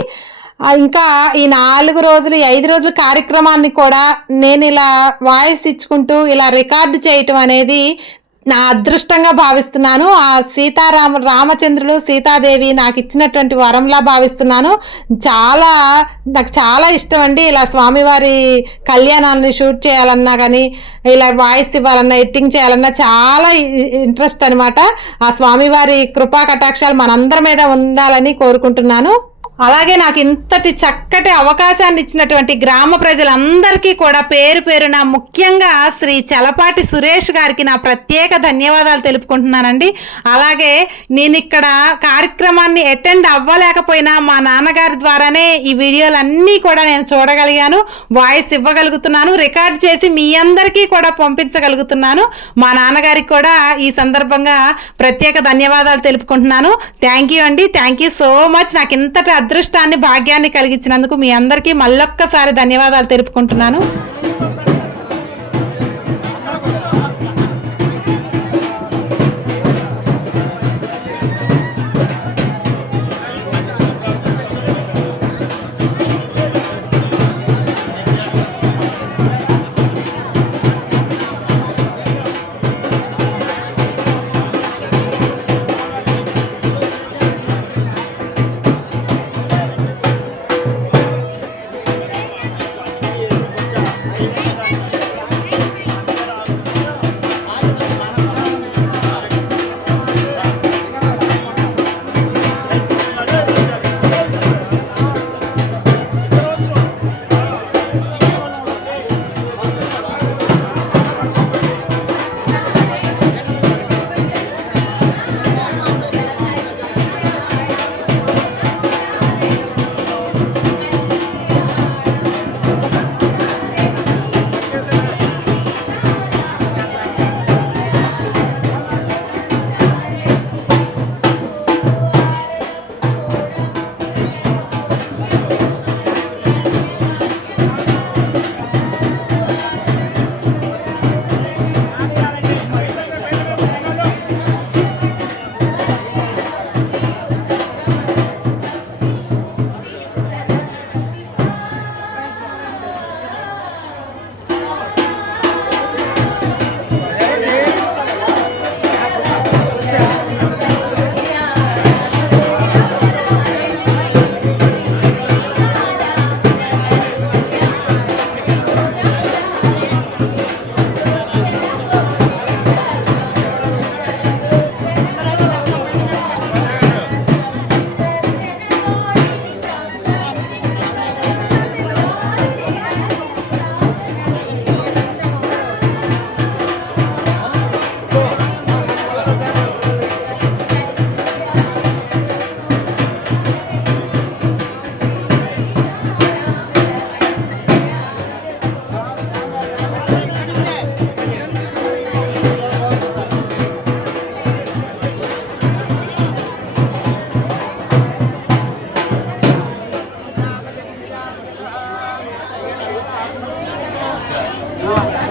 ఇంకా ఈ 4 రోజులు 5 రోజుల కార్యక్రమాన్ని కూడా నేను ఇలా వాయిస్ ఇచ్చుకుంటూ ఇలా రికార్డు చేయటం అనేది నా అదృష్టంగా భావిస్తున్నాను. ఆ రామచంద్రుడు సీతాదేవి నాకు ఇచ్చినటువంటి వరంలా భావిస్తున్నాను. నాకు చాలా ఇష్టం అండి ఇలా స్వామివారి కళ్యాణాలని షూట్ చేయాలన్నా కానీ ఇలా వాయిస్ ఇవ్వాలన్నా ఎడిటింగ్ చేయాలన్నా చాలా ఇంట్రెస్ట్ అనమాట. ఆ స్వామివారి కృపా కటాక్షాలు మనందరి మీద ఉండాలని కోరుకుంటున్నాను. అలాగే నాకు ఇంతటి చక్కటి అవకాశాన్ని ఇచ్చినటువంటి గ్రామ ప్రజలందరికీ కూడా పేరు పేరున ముఖ్యంగా శ్రీ చలపాటి సురేష్ గారికి నా ప్రత్యేక ధన్యవాదాలు తెలుపుకుంటున్నానండి. అలాగే నేను ఇక్కడ కార్యక్రమాన్ని అటెండ్ అవ్వలేకపోయినా మా నాన్నగారి ద్వారానే ఈ వీడియోలన్నీ కూడా నేను చూడగలిగాను, వాయిస్ ఇవ్వగలుగుతున్నాను, రికార్డ్ చేసి మీ అందరికీ కూడా పంపించగలుగుతున్నాను. మా నాన్నగారికి కూడా ఈ సందర్భంగా ప్రత్యేక ధన్యవాదాలు తెలుపుకుంటున్నాను. థ్యాంక్ యూ అండి, థ్యాంక్ యూ సో మచ్. నాకు ఇంతటి అదృష్టాన్ని భాగ్యాన్ని కలిగించినందుకు మీ అందరికీ మళ్ళొక్కసారి ధన్యవాదాలు తెలుపుకుంటున్నాను.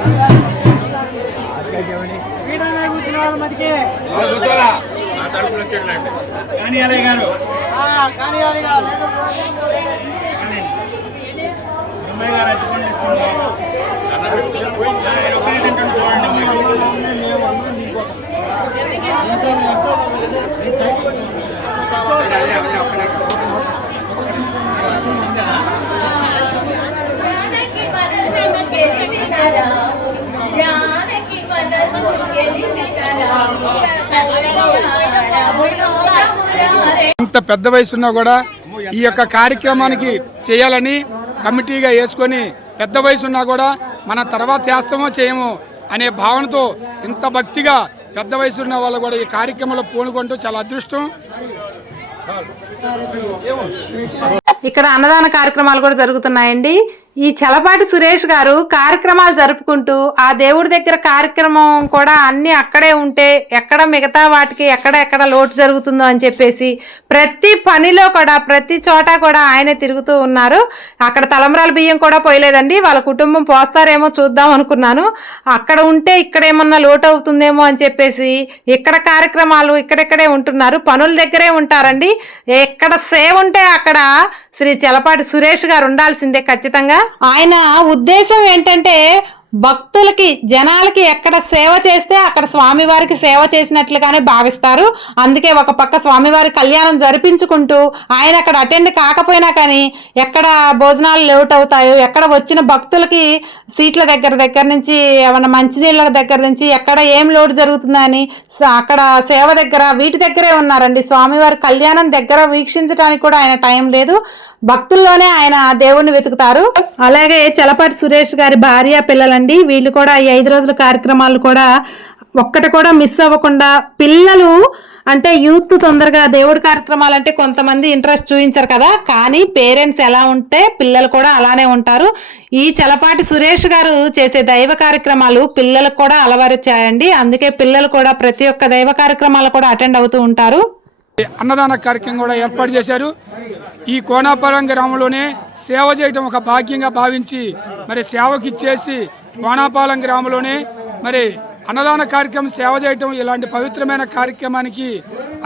Yeah. జానకి మనసును గెలిచినరా జానకి మనసు గెలిచినరా ఇంత పెద్ద వయసున్నా కూడా ఈ యొక్క కార్యక్రమానికి చేయాలని కమిటీగా వేసుకొని పెద్ద వయసున్నా కూడా మన తర్వాత చేస్తామో చేయమో అనే భావనతో ఇంత భక్తిగా పెద్ద వయసున్న వాళ్ళు కూడా ఈ కార్యక్రమంలో పూనుకుంటూ చాలా అదృష్టం. ఇక్కడ అన్నదాన కార్యక్రమాలు కూడా జరుగుతున్నాయండి. ఈ చలపాటి సురేష్ గారు కార్యక్రమాలు జరుపుకుంటూ ఆ దేవుడి దగ్గర కార్యక్రమం కూడా అన్ని అక్కడే ఉంటే ఎక్కడ మిగతా వాటికి ఎక్కడ లోటు జరుగుతుందో అని చెప్పేసి ప్రతి పనిలో కూడా ప్రతి చోట కూడా ఆయనే తిరుగుతూ ఉన్నారు. అక్కడ తలంబ్రాల బియ్యం కూడా పోయలేదండి, వాళ్ళ కుటుంబం పోస్తారేమో చూద్దాం అనుకున్నాను. అక్కడ ఉంటే ఇక్కడ ఏమన్నా లోటు అవుతుందేమో అని చెప్పేసి ఇక్కడ కార్యక్రమాలు ఇక్కడెక్కడే ఉంటున్నారు, పనుల దగ్గరే ఉంటారండి. ఎక్కడ సేవ ఉంటే అక్కడ శ్రీ చలపాటి సురేష్ గారు ఉండాల్సిందే ఖచ్చితంగా. ఆయన ఉద్దేశం ఏంటంటే భక్తులకి జనాలకి ఎక్కడ సేవ చేస్తే అక్కడ స్వామివారికి సేవ చేసినట్లుగానే భావిస్తారు. అందుకే ఒక పక్క స్వామివారి కళ్యాణం జరిపించుకుంటూ ఆయన అక్కడ అటెండ్ కాకపోయినా కానీ ఎక్కడ భోజనాలు లేట్ అవుతాయో, ఎక్కడ వచ్చిన భక్తులకి సీట్ల దగ్గర నుంచి ఏమన్నా మంచినీళ్ళ దగ్గర నుంచి ఎక్కడ ఏం లోటు జరుగుతుందని అక్కడ సేవ దగ్గర వీటి దగ్గరే ఉన్నారండి. స్వామివారి కళ్యాణం దగ్గర వీక్షించడానికి కూడా ఆయన టైం లేదు, భక్తుల్లోనే ఆయన దేవుణ్ణి వెతుకుతారు. అలాగే చలపాటి సురేష్ గారి భార్య పిల్లలండి, వీళ్ళు కూడా ఈ 5 రోజుల కార్యక్రమాలు కూడా ఒక్కటి కూడా మిస్ అవ్వకుండా పిల్లలు అంటే యూత్ తొందరగా దేవుడి కార్యక్రమాలు అంటే కొంతమంది ఇంట్రెస్ట్ చూపించరు కదా, కానీ పేరెంట్స్ ఎలా ఉంటే పిల్లలు కూడా అలానే ఉంటారు. ఈ చలపాటి సురేష్ గారు చేసే దైవ కార్యక్రమాలు పిల్లలకు కూడా అలవరిచాయండి. అందుకే పిల్లలు కూడా ప్రతి ఒక్క దైవ కార్యక్రమాలు కూడా అటెండ్ అవుతూ ఉంటారు. అన్నదాన కార్యక్రమం కూడా ఏర్పాటు చేశారు. ఈ కోనాపురం గ్రామంలోనే సేవ చేయడం ఒక భాగ్యంగా భావించి మరి సేవకి ఇచ్చేసి కోనాపాలెం గ్రామంలోనే మరి అన్నదాన కార్యక్రమం సేవ చేయటం ఇలాంటి పవిత్రమైన కార్యక్రమానికి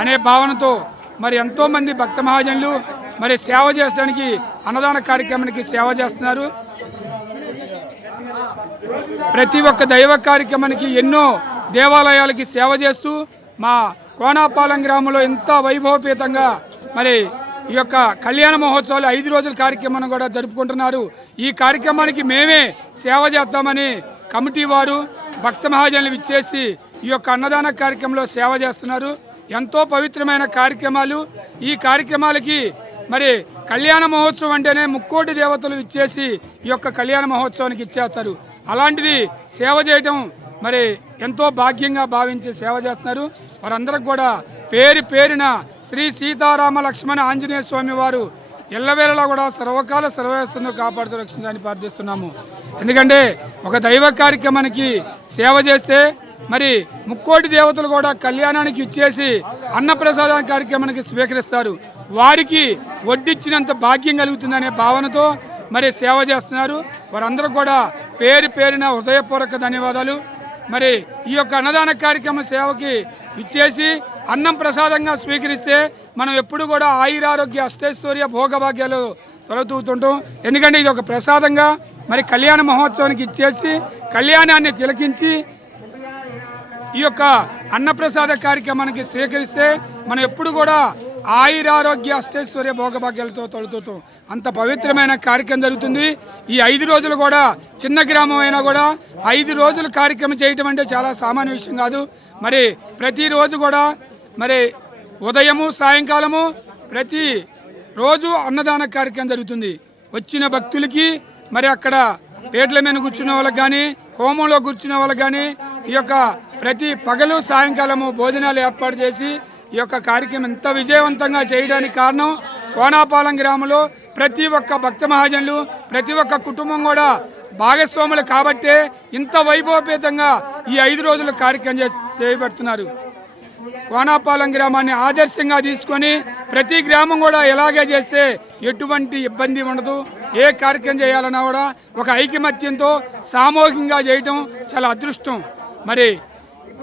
అనే భావనతో మరి ఎంతోమంది భక్త మహాజనులు మరి సేవ చేయడానికి అన్నదాన కార్యక్రమానికి సేవ చేస్తున్నారు. ప్రతి ఒక్క దైవ కార్యక్రమానికి ఎన్నో దేవాలయాలకి సేవ చేస్తూ మా కోనాపాలెం గ్రామంలో ఎంత వైభవపేతంగా మరి ఈ యొక్క కళ్యాణ మహోత్సవాలు 5 రోజుల కార్యక్రమాన్ని కూడా జరుపుకుంటున్నారు. ఈ కార్యక్రమానికి మేమే సేవ చేద్దామని కమిటీ వారు భక్త మహాజనులు ఇచ్చేసి ఈ యొక్క అన్నదాన కార్యక్రమంలో సేవ చేస్తున్నారు. ఎంతో పవిత్రమైన కార్యక్రమాలు. ఈ కార్యక్రమాలకి మరి కళ్యాణ మహోత్సవం అంటేనే ముక్కోటి దేవతలు ఇచ్చేసి ఈ యొక్క కళ్యాణ మహోత్సవానికి ఇచ్చేస్తారు. అలాంటిది సేవ చేయటం మరి ఎంతో భాగ్యంగా భావించి సేవ చేస్తున్నారు. వారందరికి కూడా పేరు పేరున శ్రీ సీతారామ లక్ష్మణ ఆంజనేయ స్వామి వారు ఎల్లవేళలా కూడా సర్వకాల సర్వవ్యవస్థను కాపాడుతూ రక్షించాలని ప్రార్థిస్తున్నాము. ఎందుకంటే ఒక దైవ కార్యక్రమానికి సేవ చేస్తే మరి ముక్కోటి దేవతలు కూడా కళ్యాణానికి ఇచ్చేసి అన్నప్రసాద కార్యక్రమానికి స్వీకరిస్తారు. వారికి వడ్డిచ్చినంత భాగ్యం కలుగుతుందనే భావనతో మరి సేవ చేస్తున్నారు. వారందరూ కూడా పేరు పేరున హృదయపూర్వక ధన్యవాదాలు. మరి ఈ యొక్క అన్నదాన కార్యక్రమ సేవకి ఇచ్చేసి అన్నం ప్రసాదంగా స్వీకరిస్తే మనం ఎప్పుడు కూడా ఆయురారోగ్య అష్టైశ్వర్య భోగభాగ్యాలు తొలతూతుంటాం. ఎందుకంటే ఇది ఒక ప్రసాదంగా మరి కళ్యాణ మహోత్సవానికి ఇచ్చేసి కళ్యాణాన్ని తిలకించి ఈ యొక్క అన్నప్రసాద కార్యక్రమానికి స్వీకరిస్తే మనం ఎప్పుడు కూడా ఆయురారోగ్య అష్టైశ్వర్య భోగభాగ్యాలతో తొలుతుంటాం. అంత పవిత్రమైన కార్యక్రమం జరుగుతుంది. ఈ 5 రోజులు కూడా చిన్న గ్రామం అయినా కూడా 5 రోజులు కార్యక్రమం చేయటం అంటే చాలా సామాన్య విషయం కాదు. మరి ప్రతిరోజు కూడా మరి ఉదయము సాయంకాలము ప్రతి రోజు అన్నదాన కార్యక్రమం జరుగుతుంది. వచ్చిన భక్తులకి మరి అక్కడ పేట్ల మీద కూర్చున్న వాళ్ళకి కానీ హోమంలో కూర్చున్న వాళ్ళకి కానీ ఈ యొక్క ప్రతి పగలు సాయంకాలము భోజనాలు ఏర్పాటు చేసి ఈ యొక్క కార్యక్రమం ఎంత విజయవంతంగా చేయడానికి కారణం కోనాపాలెం గ్రామంలో ప్రతి ఒక్క భక్త మహాజనులు ప్రతి ఒక్క కుటుంబం కూడా భాగస్వాములు కాబట్టే ఇంత వైభవపేతంగా ఈ 5 రోజుల కార్యక్రమం చేయబడుతున్నారు. కోనాపాలెం గ్రామాన్ని ఆదర్శంగా తీసుకొని ప్రతి గ్రామం కూడా ఎలాగే చేస్తే ఎటువంటి ఇబ్బంది ఉండదు. ఏ కార్యక్రమం చేయాలన్నా కూడా ఒక ఐకమత్యంతో సామూహికంగా చేయటం చాలా అదృష్టం. మరి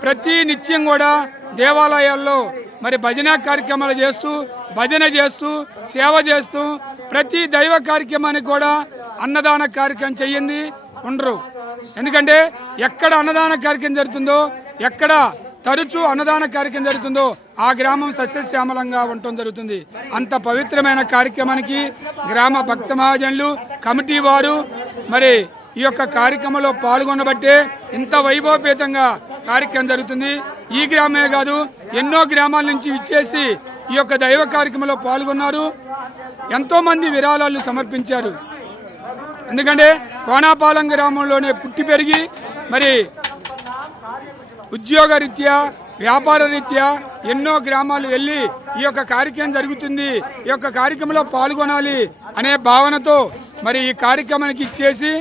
ప్రతి నిత్యం కూడా దేవాలయాల్లో మరి భజన కార్యక్రమాలు చేస్తూ భజన చేస్తూ సేవ చేస్తూ ప్రతి దైవ కార్యక్రమానికి కూడా అన్నదాన కార్యక్రమం చెయ్యింది ఉండరు. ఎందుకంటే ఎక్కడ అన్నదాన కార్యక్రమం జరుగుతుందో, ఎక్కడ తరచూ అన్నదాన కార్యక్రమం జరుగుతుందో ఆ గ్రామం సస్యశ్యామలంగా ఉండటం జరుగుతుంది. అంత పవిత్రమైన కార్యక్రమానికి గ్రామ భక్త మహాజనులు కమిటీ వారు మరి ఈ యొక్క కార్యక్రమంలో పాల్గొనబట్టే ఇంత వైభవపేతంగా కార్యక్రమం జరుగుతుంది. ఈ గ్రామమే కాదు, ఎన్నో గ్రామాల నుంచి విచ్చేసి ఈ యొక్క దైవ కార్యక్రమంలో పాల్గొన్నారు. ఎంతోమంది విరాళాలు సమర్పించారు. ఎందుకంటే కోనాపాలెం గ్రామంలోనే పుట్టి పెరిగి మరి ఉద్యోగ రీత్యా వ్యాపార రీత్యా ఎన్నో గ్రామాలు వెళ్ళి ఈ యొక్క కార్యక్రమం జరుగుతుంది, ఈ యొక్క కార్యక్రమంలో పాల్గొనాలి అనే భావనతో మరి ఈ కార్యక్రమానికి ఇచ్చేసి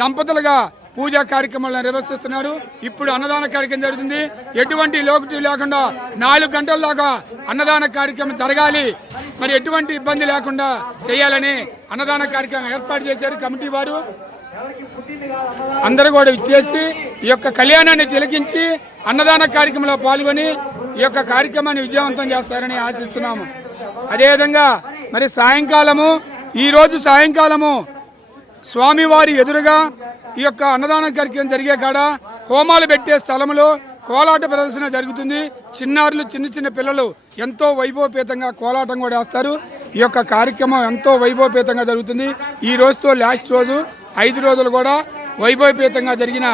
దంపతులుగా పూజా కార్యక్రమాలను నిర్వహిస్తున్నారు. ఇప్పుడు అన్నదాన కార్యక్రమం జరుగుతుంది. ఎటువంటి లోటు లేకుండా 4 గంటల దాకా అన్నదాన కార్యక్రమం జరగాలి, మరి ఎటువంటి ఇబ్బంది లేకుండా చేయాలని అన్నదాన కార్యక్రమం ఏర్పాటు చేశారు కమిటీ వారు. అందరూ కూడా ఇచ్చేసి ఈ యొక్క కళ్యాణాన్ని తిలకించి అన్నదాన కార్యక్రమంలో పాల్గొని ఈ యొక్క కార్యక్రమాన్ని విజయవంతం చేస్తారని ఆశిస్తున్నాము. అదేవిధంగా మరి ఈరోజు సాయంకాలము స్వామివారి ఎదురుగా ఈ యొక్క అన్నదాన కార్యక్రమం జరిగే కాడ హోమాలు పెట్టే స్థలంలో కోలాట ప్రదర్శన జరుగుతుంది. చిన్నారులు చిన్న పిల్లలు ఎంతో వైభవపేతంగా కోలాటం కూడా వేస్తారు. ఈ యొక్క కార్యక్రమం ఎంతో వైభవపేతంగా జరుగుతుంది. ఈ రోజుతో లాస్ట్ రోజు 5 రోజులు కూడా వైభవపేతంగా జరిగిన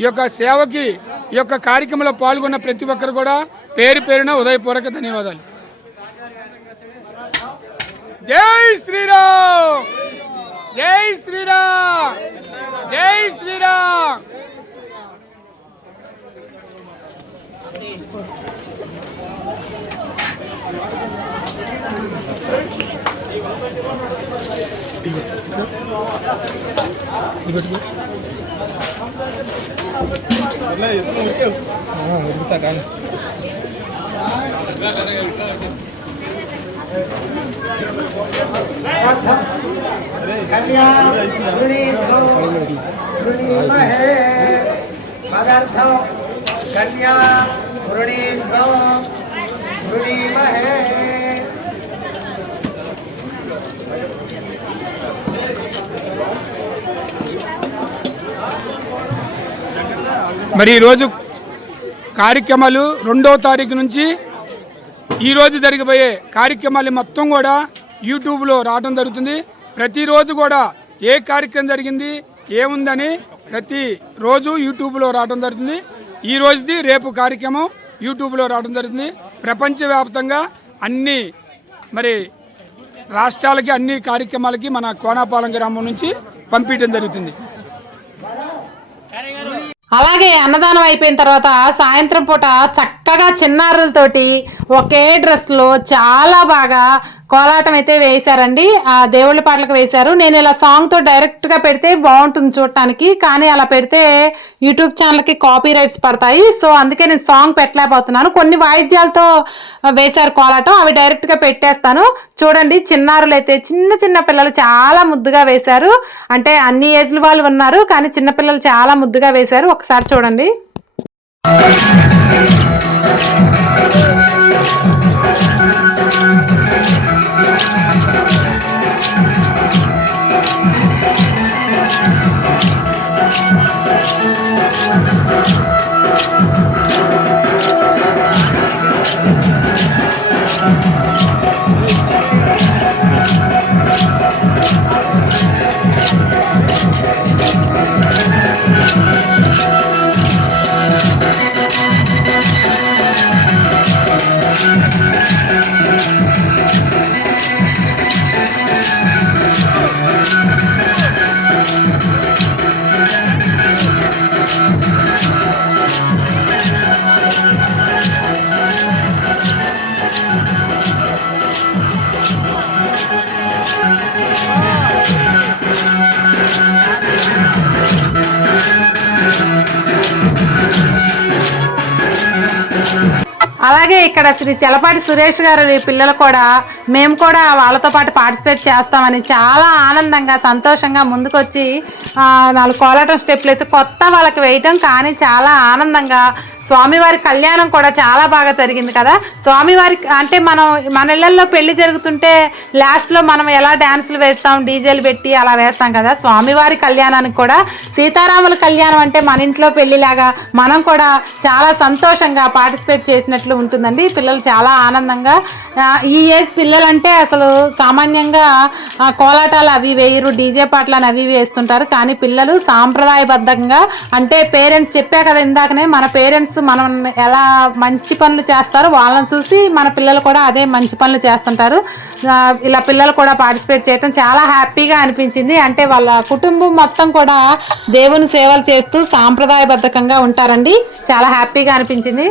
ఈ యొక్క సేవకి ఈ యొక్క కార్యక్రమంలో పాల్గొన్న ప్రతి ఒక్కరు కూడా పేరున ఉదయపూర్వక ధన్యవాదాలు. జై శ్రీరామ్, జై శ్రీరామ్, జై శ్రీరామ్. కన్యా మరి ఈరోజు కార్యక్రమాలు 2వ తారీఖు నుంచి ఈరోజు జరిగిపోయే కార్యక్రమాలు మొత్తం కూడా యూట్యూబ్లో రావడం జరుగుతుంది. ప్రతిరోజు కూడా ఏ కార్యక్రమం జరిగింది ఏముందని ప్రతిరోజు యూట్యూబ్లో రావడం జరుగుతుంది. ఈ రోజుది రేపు కార్యక్రమం యూట్యూబ్లో రావడం జరుగుతుంది. ప్రపంచవ్యాప్తంగా అన్ని మరి రాష్ట్రాలకి అన్ని కార్యక్రమాలకి మన కోనాపాలెం గ్రామం నుంచి పంపించడం జరుగుతుంది. అలాగే అన్నదానం అయిపోయిన తర్వాత సాయంత్రం పూట చక్కగా చిన్నారులతోటి ఒకే డ్రెస్లో చాలా బాగా కోలాటం అయితే వేశారండి. ఆ దేవుళ్ళ పాటలకు వేశారు. నేను ఇలా సాంగ్తో డైరెక్ట్గా పెడితే బాగుంటుంది చూడటానికి, కానీ అలా పెడితే యూట్యూబ్ ఛానల్కి కాపీ రైట్స్ పడతాయి. సో అందుకే నేను సాంగ్ పెట్టలేకపోతున్నాను. కొన్ని వాయిద్యాలతో వేశారు కోలాటం, అవి డైరెక్ట్గా పెట్టేస్తాను. చూడండి, చిన్నారులు అయితే చిన్న పిల్లలు చాలా ముద్దుగా వేశారు. అంటే అన్ని ఏజ్ల వాళ్ళు ఉన్నారు, కానీ చిన్నపిల్లలు చాలా ముద్దుగా వేశారు. ఒకసారి చూడండి. అలాగే ఇక్కడ శ్రీ చలపాటి సురేష్ గారి పిల్లలు కూడా మేము కూడా వాళ్ళతో పాటు పార్టిసిపేట్ చేస్తామని చాలా ఆనందంగా సంతోషంగా ముందుకొచ్చి 4 కోలాటం స్టెప్లు వేసి కొత్త వాళ్ళకి వేయటం, కానీ చాలా ఆనందంగా స్వామివారి కళ్యాణం కూడా చాలా బాగా జరిగింది కదా. స్వామివారి అంటే మన ఇళ్లలో పెళ్లి జరుగుతుంటే లాస్ట్లో మనం ఎలా డ్యాన్సులు వేస్తాం, డీజేలు పెట్టి అలా వేస్తాం కదా. స్వామివారి కళ్యాణానికి కూడా సీతారాముల కళ్యాణం అంటే మన ఇంట్లో పెళ్లిలాగా మనం కూడా చాలా సంతోషంగా పార్టిసిపేట్ చేసినట్లు ఉంటుందండి. పిల్లలు చాలా ఆనందంగా, ఈ ఏజ్ పిల్లలంటే అసలు సామాన్యంగా కోలాటాలు అవి వేయరు, డీజే పాటలు అవి వేస్తుంటారు. కానీ పిల్లలు సాంప్రదాయబద్ధంగా అంటే పేరెంట్స్ చెప్పా కదా ఇందాకనే, మన పేరెంట్స్ మనం ఎలా మంచి పనులు చేస్తారో వాళ్ళని చూసి మన పిల్లలు కూడా అదే మంచి పనులు చేస్తుంటారు. ఇలా పిల్లలు కూడా పార్టిసిపేట్ చేయడం చాలా హ్యాపీగా అనిపించింది. అంటే వాళ్ళ కుటుంబం మొత్తం కూడా దేవుని సేవలు చేస్తూ సాంప్రదాయబద్ధకంగా ఉంటారండి. చాలా హ్యాపీగా అనిపించింది.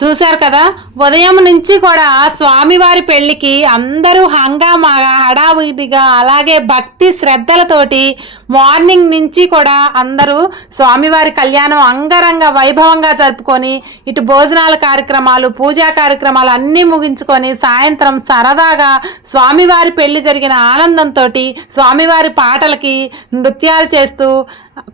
చూశారు కదా, ఉదయం నుంచి కూడా స్వామివారి పెళ్లికి అందరూ హంగామాగా హడావుడిగా అలాగే భక్తి శ్రద్ధలతోటి మార్నింగ్ నుంచి కూడా అందరూ స్వామివారి కళ్యాణం అంగరంగ వైభవంగా జరుపుకొని ఇటు భోజనాల కార్యక్రమాలు, పూజా కార్యక్రమాలు అన్నీ ముగించుకొని సాయంత్రం సరదాగా స్వామివారి పెళ్లి జరిగిన ఆనందంతో స్వామివారి పాటలకి నృత్యాలు చేస్తూ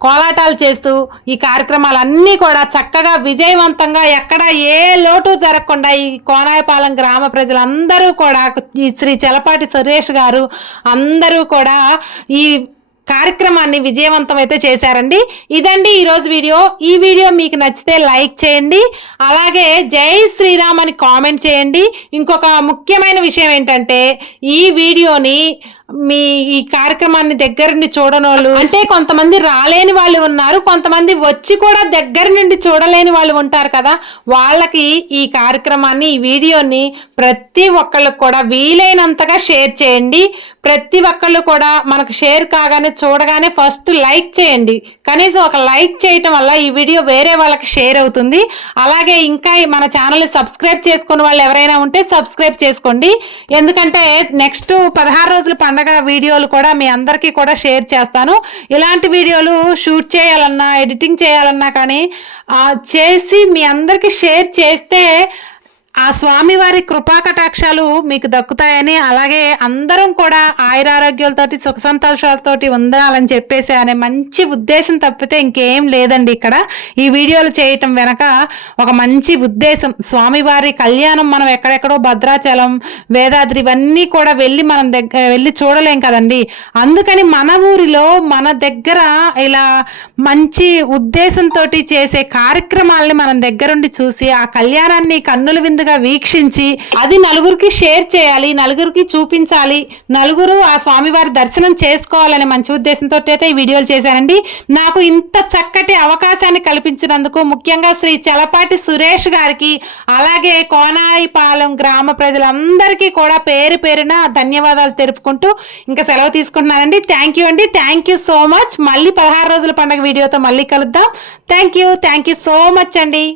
కోలాటాలు చేస్తూ ఈ కార్యక్రమాలన్నీ కూడా చక్కగా విజయవంతంగా ఎక్కడ ఏ లోటు జరగకుండా ఈ కోనాయపాలెం గ్రామ ప్రజలందరూ కూడా ఈ శ్రీ చలపాటి సురేష్ గారు అందరూ కూడా ఈ కార్యక్రమాన్ని విజయవంతం అయితే చేశారండి. ఇదండి ఈరోజు వీడియో. ఈ వీడియో మీకు నచ్చితే లైక్ చేయండి, అలాగే జై శ్రీరామ్ అని కామెంట్ చేయండి. ఇంకొక ముఖ్యమైన విషయం ఏంటంటే ఈ వీడియోని ఈ కార్యక్రమాన్ని దగ్గర నుండి చూడని వాళ్ళు అంటే కొంతమంది రాలేని వాళ్ళు ఉన్నారు, కొంతమంది వచ్చి కూడా దగ్గర నుండి చూడలేని వాళ్ళు ఉంటారు కదా. వాళ్ళకి ఈ కార్యక్రమాన్ని ఈ వీడియోని ప్రతి ఒక్కళ్ళకి కూడా వీలైనంతగా షేర్ చేయండి. ప్రతి ఒక్కళ్ళు కూడా మనకు షేర్ కాగానే చూడగానే ఫస్ట్ లైక్ చేయండి. కనీసం ఒక లైక్ చేయటం వల్ల ఈ వీడియో వేరే వాళ్ళకి షేర్ అవుతుంది. అలాగే ఇంకా మన ఛానల్ సబ్స్క్రైబ్ చేసుకున్న వాళ్ళు ఎవరైనా ఉంటే సబ్స్క్రైబ్ చేసుకోండి. ఎందుకంటే నెక్స్ట్ 16 రోజుల పండుగ వీడియోలు కూడా మీ అందరికీ కూడా షేర్ చేస్తాను. ఇలాంటి వీడియోలు షూట్ చేయాలన్నా ఎడిటింగ్ చేయాలన్నా కానీ చేసి మీ అందరికీ షేర్ చేస్తే ఆ స్వామివారి కృపా కటాక్షాలు మీకు దక్కుతాయని, అలాగే అందరం కూడా ఆయురారోగ్యాలతోటి సుఖ సంతోషాలతోటి ఉండాలని చెప్పేసి అనే మంచి ఉద్దేశం తప్పితే ఇంకేం లేదండి. ఇక్కడ ఈ వీడియోలు చేయటం వెనక ఒక మంచి ఉద్దేశం. స్వామివారి కళ్యాణం మనం ఎక్కడెక్కడో భద్రాచలం, వేదాద్రి ఇవన్నీ కూడా మనం వెళ్ళి చూడలేం కదండి. అందుకని మన ఊరిలో మన దగ్గర ఇలా మంచి ఉద్దేశంతో చేసే కార్యక్రమాలని మనం దగ్గరుండి చూసి ఆ కళ్యాణాన్ని కన్నుల విందుగా వీక్షించి అది నలుగురికి షేర్ చేయాలి, నలుగురికి చూపించాలి, నలుగురు ఆ స్వామివారి దర్శనం చేసుకోవాలనే మంచి ఉద్దేశంతో అయితే ఈ వీడియోలు చేశానండి. నాకు ఇంత చక్కటి అవకాశాన్ని కల్పించినందుకు ముఖ్యంగా శ్రీ చలపాటి సురేష్ గారికి, అలాగే కోనాయిపాలెం గ్రామ ప్రజలందరికీ కూడా పేరు పేరున ధన్యవాదాలు తెలుపుకుంటూ ఇంకా సెలవు తీసుకుంటున్నానండి. థ్యాంక్ యూ అండి, థ్యాంక్ యూ సో మచ్. మళ్ళీ 16 రోజుల పండుగ వీడియోతో మళ్ళీ కలుద్దాం. థ్యాంక్ యూ సో మచ్ అండి.